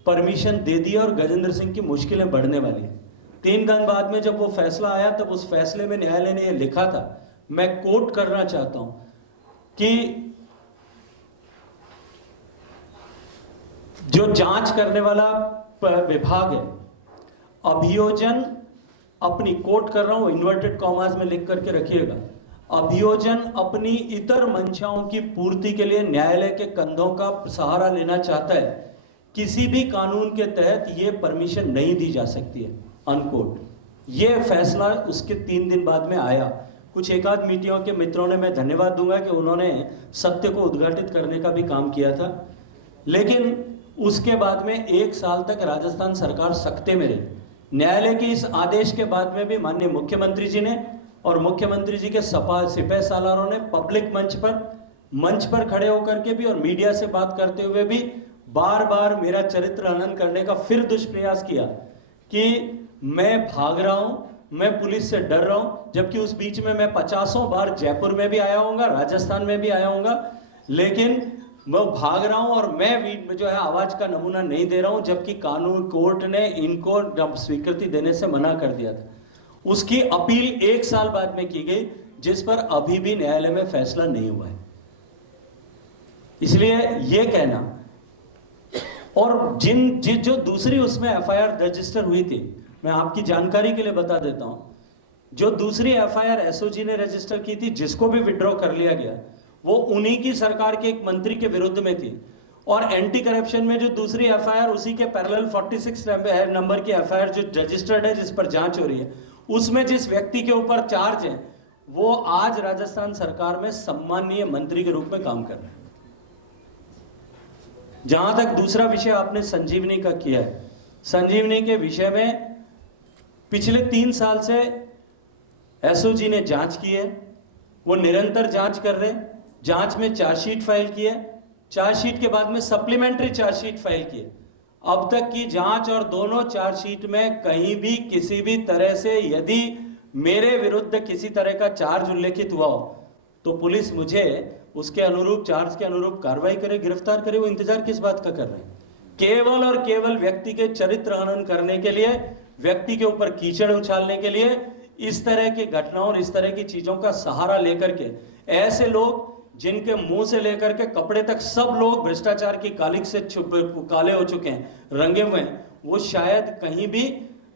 परमिशन दे दी और गजेंद्र सिंह की मुश्किलें बढ़ने वाली हैं। 3 दिन बाद में जब वो फैसला आया, तब उस फैसले में न्यायालय ने यह लिखा था, मैं कोट करना चाहता हूं कि जो जांच करने वाला विभाग है, अभियोजन अपनी, कोट कर रहा हूं, इन्वर्टेड कॉमास में लिख करके रखिएगा, अभियोजन अपनी इतर मंशाओं की पूर्ति के लिए न्यायालय के कंधों का सहारा लेना चाहता है, किसी भी कानून के तहत यह परमिशन नहीं दी जा सकती है, अनकोट। यह फैसला उसके 3 दिन बाद में आया। कुछ एकाध मीडिया के मित्रों ने, मैं धन्यवाद दूंगा कि उन्होंने सत्य को उद्घाटित करने का भी काम किया था, लेकिन उसके बाद में 1 साल तक राजस्थान सरकार सकते में रही। न्यायालय के इस आदेश के बाद में भी माननीय मुख्यमंत्री जी ने और मुख्यमंत्री जी के सिपह सालारों ने पब्लिक मंच पर खड़े होकर के भी और मीडिया से बात करते हुए भी बार बार मेरा चरित्र हनन करने का फिर दुष्प्रयास किया कि मैं भाग रहा हूं, मैं पुलिस से डर रहा हूं, जबकि उस बीच में मैं 50 बार जयपुर में भी आया हूंगा, राजस्थान में भी आया हूंगा, लेकिन मैं भाग रहा हूं और मैं जो है आवाज का नमूना नहीं दे रहा हूं, जबकि कानून कोर्ट ने इनको जब स्वीकृति देने से मना कर दिया था। उसकी अपील 1 साल बाद में की गई, जिस पर अभी भी न्यायालय में फैसला नहीं हुआ है। इसलिए यह कहना, और जो दूसरी उसमें एफआईआर रजिस्टर हुई थी, मैं आपकी जानकारी के लिए बता देता हूं, जो दूसरी एफआईआर एसओजी ने रजिस्टर की थी, जिसको भी विड्रॉ कर लिया गया, वो उन्हीं की सरकार के एक मंत्री के विरुद्ध में थी। और एंटी करप्शन में जो दूसरी एफआईआर उसी के पैरेलल 46 नंबर की एफआईआर जो रजिस्टर्ड है, जिस पर जांच हो रही है, उसमें जिस व्यक्ति के ऊपर चार्ज है वो आज राजस्थान सरकार में सम्माननीय मंत्री के रूप में काम कर रहे हैं। जहां तक दूसरा विषय आपने संजीवनी का किया है, संजीवनी के विषय में पिछले 3 साल से एसओजी ने जांच की है, वो निरंतर जांच कर रहे हैं। जांच में चार्जशीट फाइल की है, चार्जशीट के बाद में सप्लीमेंट्री चार्जशीट फाइल की है। अब तक की जांच और दोनों चार्जशीट में कहीं भी किसी भी तरह से यदि मेरे विरुद्ध किसी तरह का चार्ज उल्लेखित हुआ हो तो पुलिस मुझे उसके अनुरूप, चार्ज के अनुरूप कार्रवाई करे, गिरफ्तार करे। वो इंतजार किस बात का कर रहे हैं? केवल और केवल व्यक्ति के चरित्र हनन करने के लिए, व्यक्ति के ऊपर कीचड़ उछालने के लिए, इस तरह की घटनाओं और इस तरह की चीजों का सहारा लेकर के ऐसे लोग जिनके मुंह से लेकर के कपड़े तक सब लोग भ्रष्टाचार की कालिक से काले हो चुके हैं, रंगे हुए हैं, वो शायद कहीं भी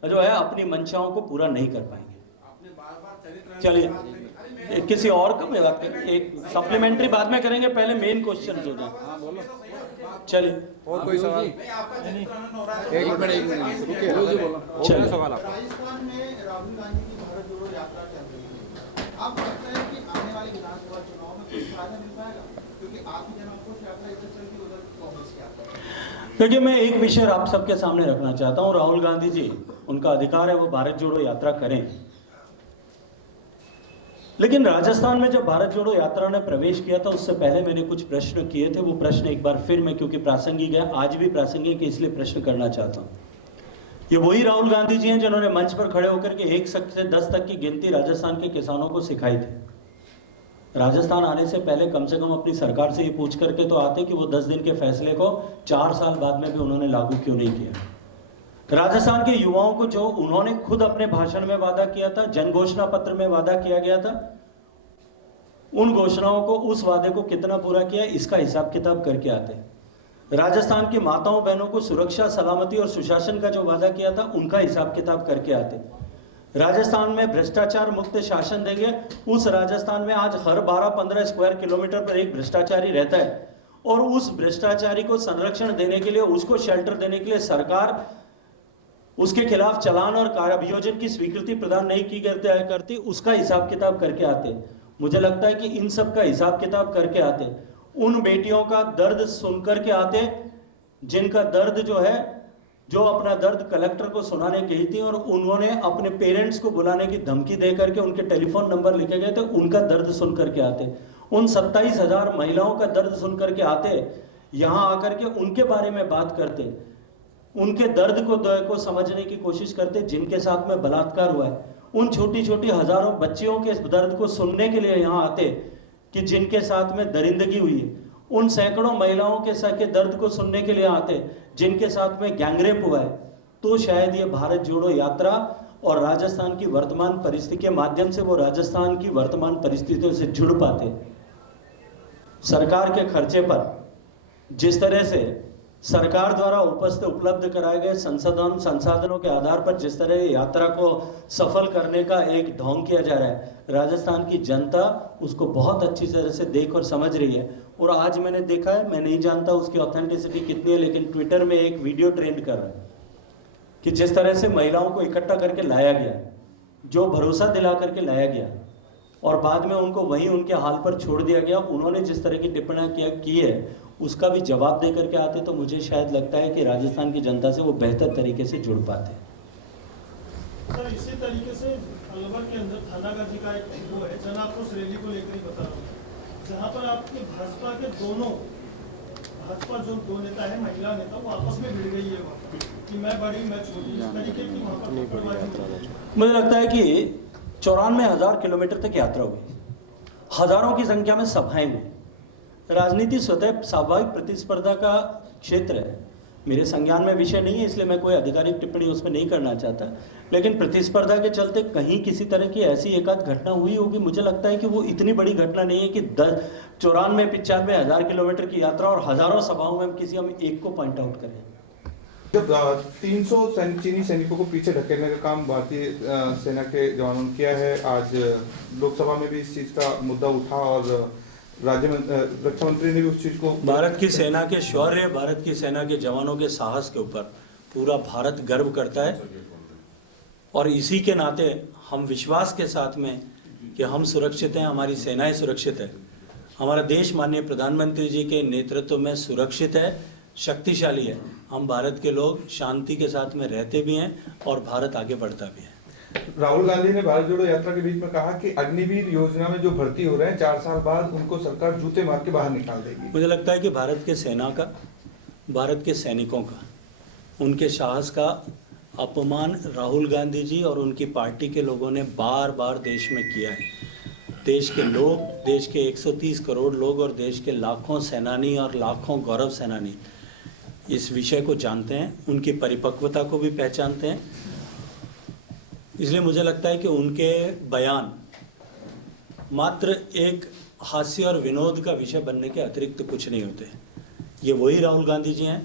जो है अपनी मंशाओं को पूरा नहीं कर पाएंगे। चलिए किसी और का मैं बात करें, एक सप्लीमेंट्री बाद में करेंगे, पहले मेन क्वेश्चन हो जाए। चलिए और कोई सवाल? एक मिनट रुकिए, चलिए। सवाल आप। राजस्थान में राहुल गांधी की भारत जोड़ो यात्रा चल रही है, आपको लगता है कि आने वाले विधानसभा चुनाव में कुछ फायदा मिल पाएगा? क्योंकि आपकी जनआक्रोश यात्रा इधर चल रही, उधर कांग्रेस की यात्रा। देखिए, मैं एक विषय आप सबके सामने रखना चाहता हूं। राहुल गांधी जी, उनका अधिकार है वो भारत जोड़ो यात्रा करें, लेकिन राजस्थान में जब भारत जोड़ो यात्रा ने प्रवेश किया था उससे पहले मैंने कुछ प्रश्न किए थे। वो प्रश्न एक बार फिर मैं, क्योंकि प्रासंगिक है, आज भी प्रासंगिक है, इसलिए प्रश्न करना चाहता हूं। ये वही राहुल गांधी जी हैं जिन्होंने मंच पर खड़े होकर के 1 से 10 तक की गिनती राजस्थान के किसानों को सिखाई थी। राजस्थान आने से पहले कम से कम अपनी सरकार से ये पूछ करके तो आते कि वो 10 दिन के फैसले को 4 साल बाद में भी उन्होंने लागू क्यों नहीं किया। राजस्थान के युवाओं को जो उन्होंने खुद अपने भाषण में वादा किया था, जन घोषणा पत्र में वादा किया गया था, उन घोषणाओं को, उस वादे को कितना पूरा किया, इसका हिसाब किताब करके आते हैं। राजस्थान की माताओं बहनों को सुरक्षा, सलामती और सुशासन का जो वादा किया था, उनका हिसाब किताब करके आते। राजस्थान में भ्रष्टाचार मुक्त शासन देंगे, उस राजस्थान में आज हर 12-15 स्क्वायर किलोमीटर पर एक भ्रष्टाचारी रहता है, और उस भ्रष्टाचारी को संरक्षण देने के लिए, उसको शेल्टर देने के लिए सरकार उसके खिलाफ चालान और कार्याभियोजन की स्वीकृति प्रदान नहीं की करती, उसका हिसाब किताब करके आते। मुझे लगता है कि इन सब का हिसाब किताब करके आते, उन बेटियों का दर्द सुनकर के आते जिनका दर्द जो है, जो अपना दर्द कलेक्टर को सुनाने गई थी और उन्होंने अपने पेरेंट्स को बुलाने की धमकी दे करके उनके टेलीफोन नंबर लिखे गए थे, उनका दर्द सुन करके आते। उन 27,000 महिलाओं का दर्द सुन करके आते, यहां आकर के उनके बारे में बात करते, उनके दर्द को समझने की कोशिश करते जिनके साथ में बलात्कार हुआ है। उन छोटी छोटी हजारों बच्चियों के दर्द को सुनने के लिए यहां आते कि जिनके साथ में दरिंदगी हुई है। उन सैकड़ों महिलाओं के दर्द को सुनने के लिए आते जिनके साथ में गैंगरेप हुआ है। तो शायद ये भारत जोड़ो यात्रा और राजस्थान की वर्तमान परिस्थिति के माध्यम से वो राजस्थान की वर्तमान परिस्थितियों से जुड़ पाते। सरकार के खर्चे पर जिस तरह से सरकार द्वारा उपलब्ध कराए गए संसाधनों के आधार पर जिस तरह यात्रा को सफल करने का एक ढोंग किया जा रहा है, राजस्थान की जनता उसको बहुत अच्छी तरह से देख और समझ रही है। और आज मैंने देखा है, मैं नहीं जानता उसकी ऑथेंटिसिटी कितनी है, लेकिन ट्विटर में एक वीडियो ट्रेंड कर रहा है कि जिस तरह से महिलाओं को इकट्ठा करके लाया गया, जो भरोसा दिला करके लाया गया और बाद में उनको वहीं उनके हाल पर छोड़ दिया गया। उन्होंने जिस तरह की टिप्पणियां की है उसका भी जवाब दे करके आते, तो मुझे शायद लगता है कि राजस्थान की जनता से वो बेहतर तरीके से जुड़ पाते। सर, इसी तरीके से अलवर के अंदर थानागाजी का एक वो है, जन आक्रोश रैली को लेकर ही बता रहा हूँ, जहाँ पर आपके भाजपा के दोनों भाजपा जो दो नेता है, महिला नेता, वो आपस में भिड़ गई है वहाँ पर कि मैं बड़ी मैं छोटी, इस तरीके की वहाँ पर पकड़बाजी हुई। मुझे लगता है कि 94,000 किलोमीटर तक यात्रा हुई, हजारों की संख्या में सभाएं हुई। राजनीति स्वतः स्वाभाविक प्रतिस्पर्धा का क्षेत्र है, मेरे संज्ञान में विषय नहीं है, इसलिए मैं कोई आधिकारिक टिप्पणी उसमें नहीं करना चाहता। लेकिन प्रतिस्पर्धा के चलते कहीं किसी तरह की ऐसी एकाध घटना हुई होगी, मुझे लगता है कि वो इतनी बड़ी घटना नहीं है कि 94,000 किलोमीटर की यात्रा और हजारों सभाओं में किसी हम एक को पॉइंट आउट करें। जब 300 चीनी सैनिकों को पीछे ढकेलने का काम भारतीय सेना के जवानों ने किया है, आज लोकसभा में भी इस चीज का मुद्दा उठा और रक्षा मंत्री ने भी उस चीज को, भारत की सेना के शौर्य, भारत की सेना के जवानों के साहस के ऊपर पूरा भारत गर्व करता है। और इसी के नाते हम विश्वास के साथ में कि हम सुरक्षित हैं, हमारी सेनाएं सुरक्षित है, हमारा देश माननीय प्रधानमंत्री जी के नेतृत्व में सुरक्षित है, शक्तिशाली है। हम भारत के लोग शांति के साथ में रहते भी हैं और भारत आगे बढ़ता भी है। राहुल गांधी ने भारत जोड़ो यात्रा के बीच में कहा कि अग्निवीर योजना में जो भर्ती हो रहे हैं 4 साल बाद उनको सरकार जूते मार के बाहर निकाल देगी। मुझे लगता है कि भारत के सेना का, भारत के सैनिकों का, उनके साहस का अपमान राहुल गांधी जी और उनकी पार्टी के लोगों ने बार बार देश में किया है। देश के लोग, देश के 130 करोड़ लोग और देश के लाखों सेनानी और लाखों गौरव सेनानी इस विषय को जानते हैं, उनकी परिपक्वता को भी पहचानते हैं। इसलिए मुझे लगता है कि उनके बयान मात्र एक हास्य और विनोद का विषय बनने के अतिरिक्त कुछ नहीं होते। ये वही राहुल गांधी जी हैं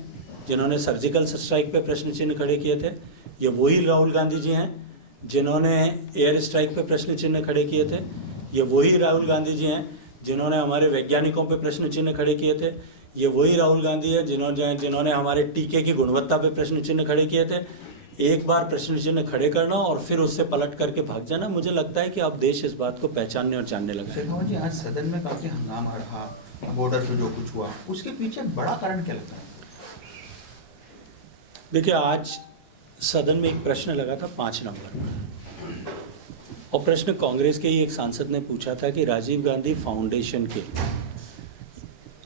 जिन्होंने सर्जिकल स्ट्राइक पे प्रश्न चिन्ह खड़े किए थे, ये वही राहुल गांधी जी हैं जिन्होंने एयर स्ट्राइक पे प्रश्न चिन्ह खड़े किए थे, ये वही राहुल गांधी जी हैं जिन्होंने हमारे वैज्ञानिकों पे प्रश्न चिन्ह खड़े किए थे, ये वही राहुल गांधी है जिन्होंने हमारे टीके की गुणवत्ता पे प्रश्न चिन्ह खड़े किए थे। एक बार प्रश्न चिन्ह खड़े करना और फिर उससे पलट करके भाग जाना, मुझे लगता है कि अब देश इस बात को पहचानने और जानने लगा है। शेखावत जी, आज सदन में काफी हंगामा रहा, बॉर्डर पे जो कुछ हुआ, उसके पीछे बड़ा कारण क्या लगता है? देखिए, आज सदन में एक प्रश्न लगा था 5 नंबर, और प्रश्न कांग्रेस के ही एक सांसद ने पूछा था कि राजीव गांधी फाउंडेशन के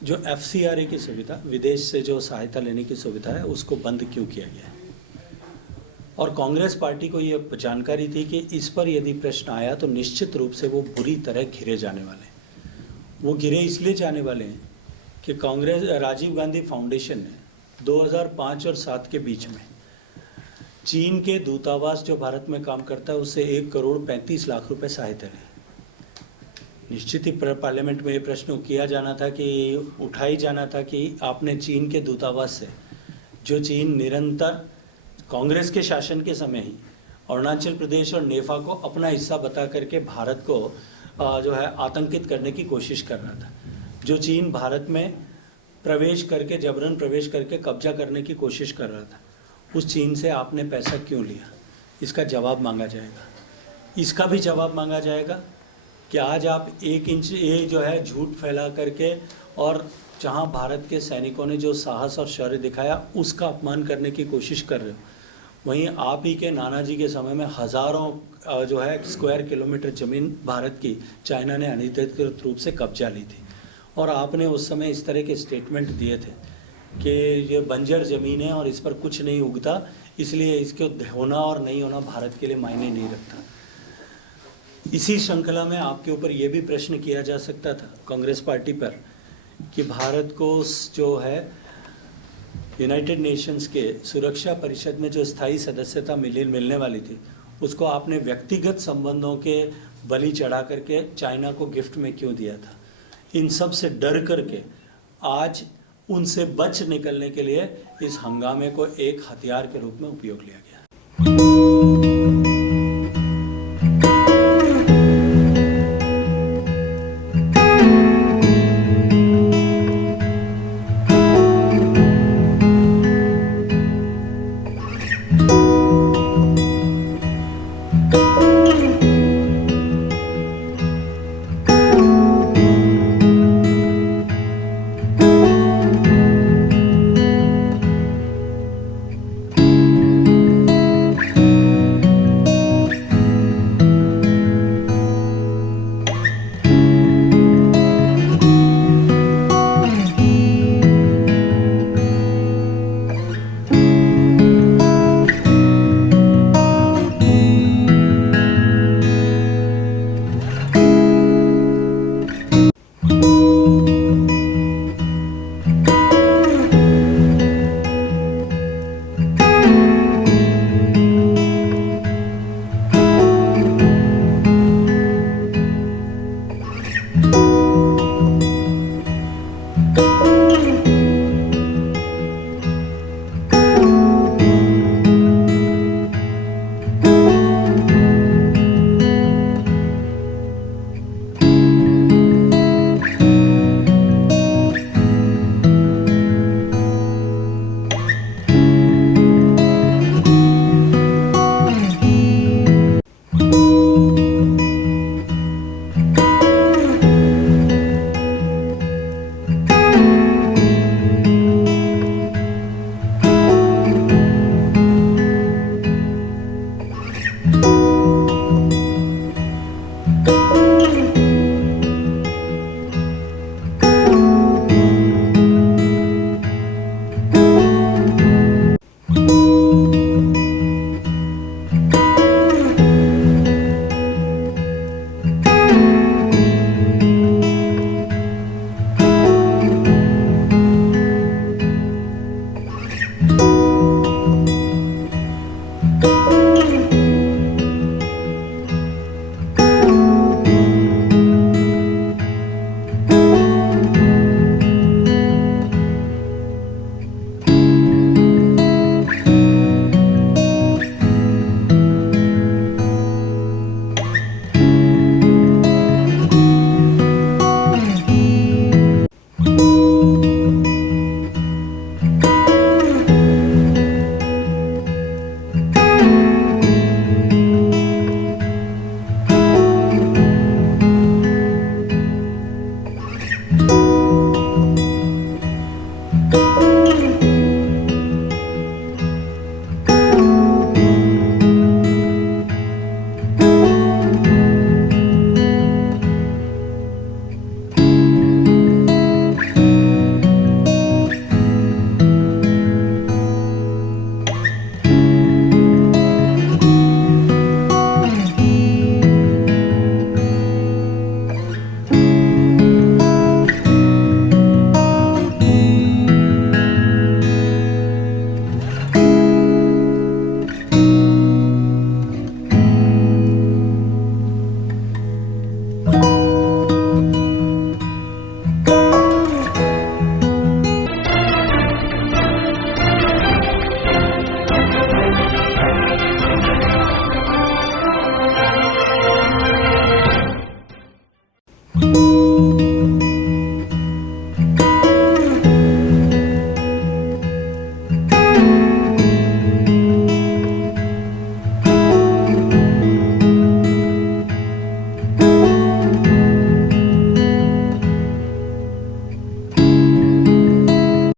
जो FCRA की सुविधा, विदेश से जो सहायता लेने की सुविधा है, उसको बंद क्यों किया गया है। और कांग्रेस पार्टी को ये जानकारी थी कि इस पर यदि प्रश्न आया तो निश्चित रूप से वो बुरी तरह घिरे जाने वाले हैं। वो घिरे इसलिए जाने वाले हैं कि कांग्रेस, राजीव गांधी फाउंडेशन ने 2005 और 7 के बीच में चीन के दूतावास जो भारत में काम करता है उससे 1,35,00,000 रुपए सहायता ली। निश्चित ही पार्लियामेंट में ये प्रश्न किया जाना था कि उठाई जाना था कि आपने चीन के दूतावास से, जो चीन निरंतर कांग्रेस के शासन के समय ही अरुणाचल प्रदेश और नेफा को अपना हिस्सा बता करके भारत को जो है आतंकित करने की कोशिश कर रहा था, जो चीन भारत में प्रवेश करके, जबरन प्रवेश करके कब्जा करने की कोशिश कर रहा था, उस चीन से आपने पैसा क्यों लिया, इसका जवाब मांगा जाएगा। इसका भी जवाब मांगा जाएगा कि आज आप 1 इंच ये जो है झूठ फैला करके और जहां भारत के सैनिकों ने जो साहस और शौर्य दिखाया उसका अपमान करने की कोशिश कर रहे हो। वहीं आप ही के नानाजी के समय में हज़ारों जो है स्क्वायर किलोमीटर ज़मीन भारत की चाइना ने अनधिकृत रूप से कब्जा ली थी, और आपने उस समय इस तरह के स्टेटमेंट दिए थे कि ये बंजर ज़मीन है और इस पर कुछ नहीं उगता, इसलिए इसके होना और नहीं होना भारत के लिए मायने नहीं रखता। इसी श्रृंखला में आपके ऊपर ये भी प्रश्न किया जा सकता था कांग्रेस पार्टी पर कि भारत को जो है यूनाइटेड नेशंस के सुरक्षा परिषद में जो स्थायी सदस्यता मिलने वाली थी, उसको आपने व्यक्तिगत संबंधों के बलि चढ़ा करके चाइना को गिफ्ट में क्यों दिया था। इन सब से डर करके आज उनसे बच निकलने के लिए इस हंगामे को एक हथियार के रूप में उपयोग लिया गया।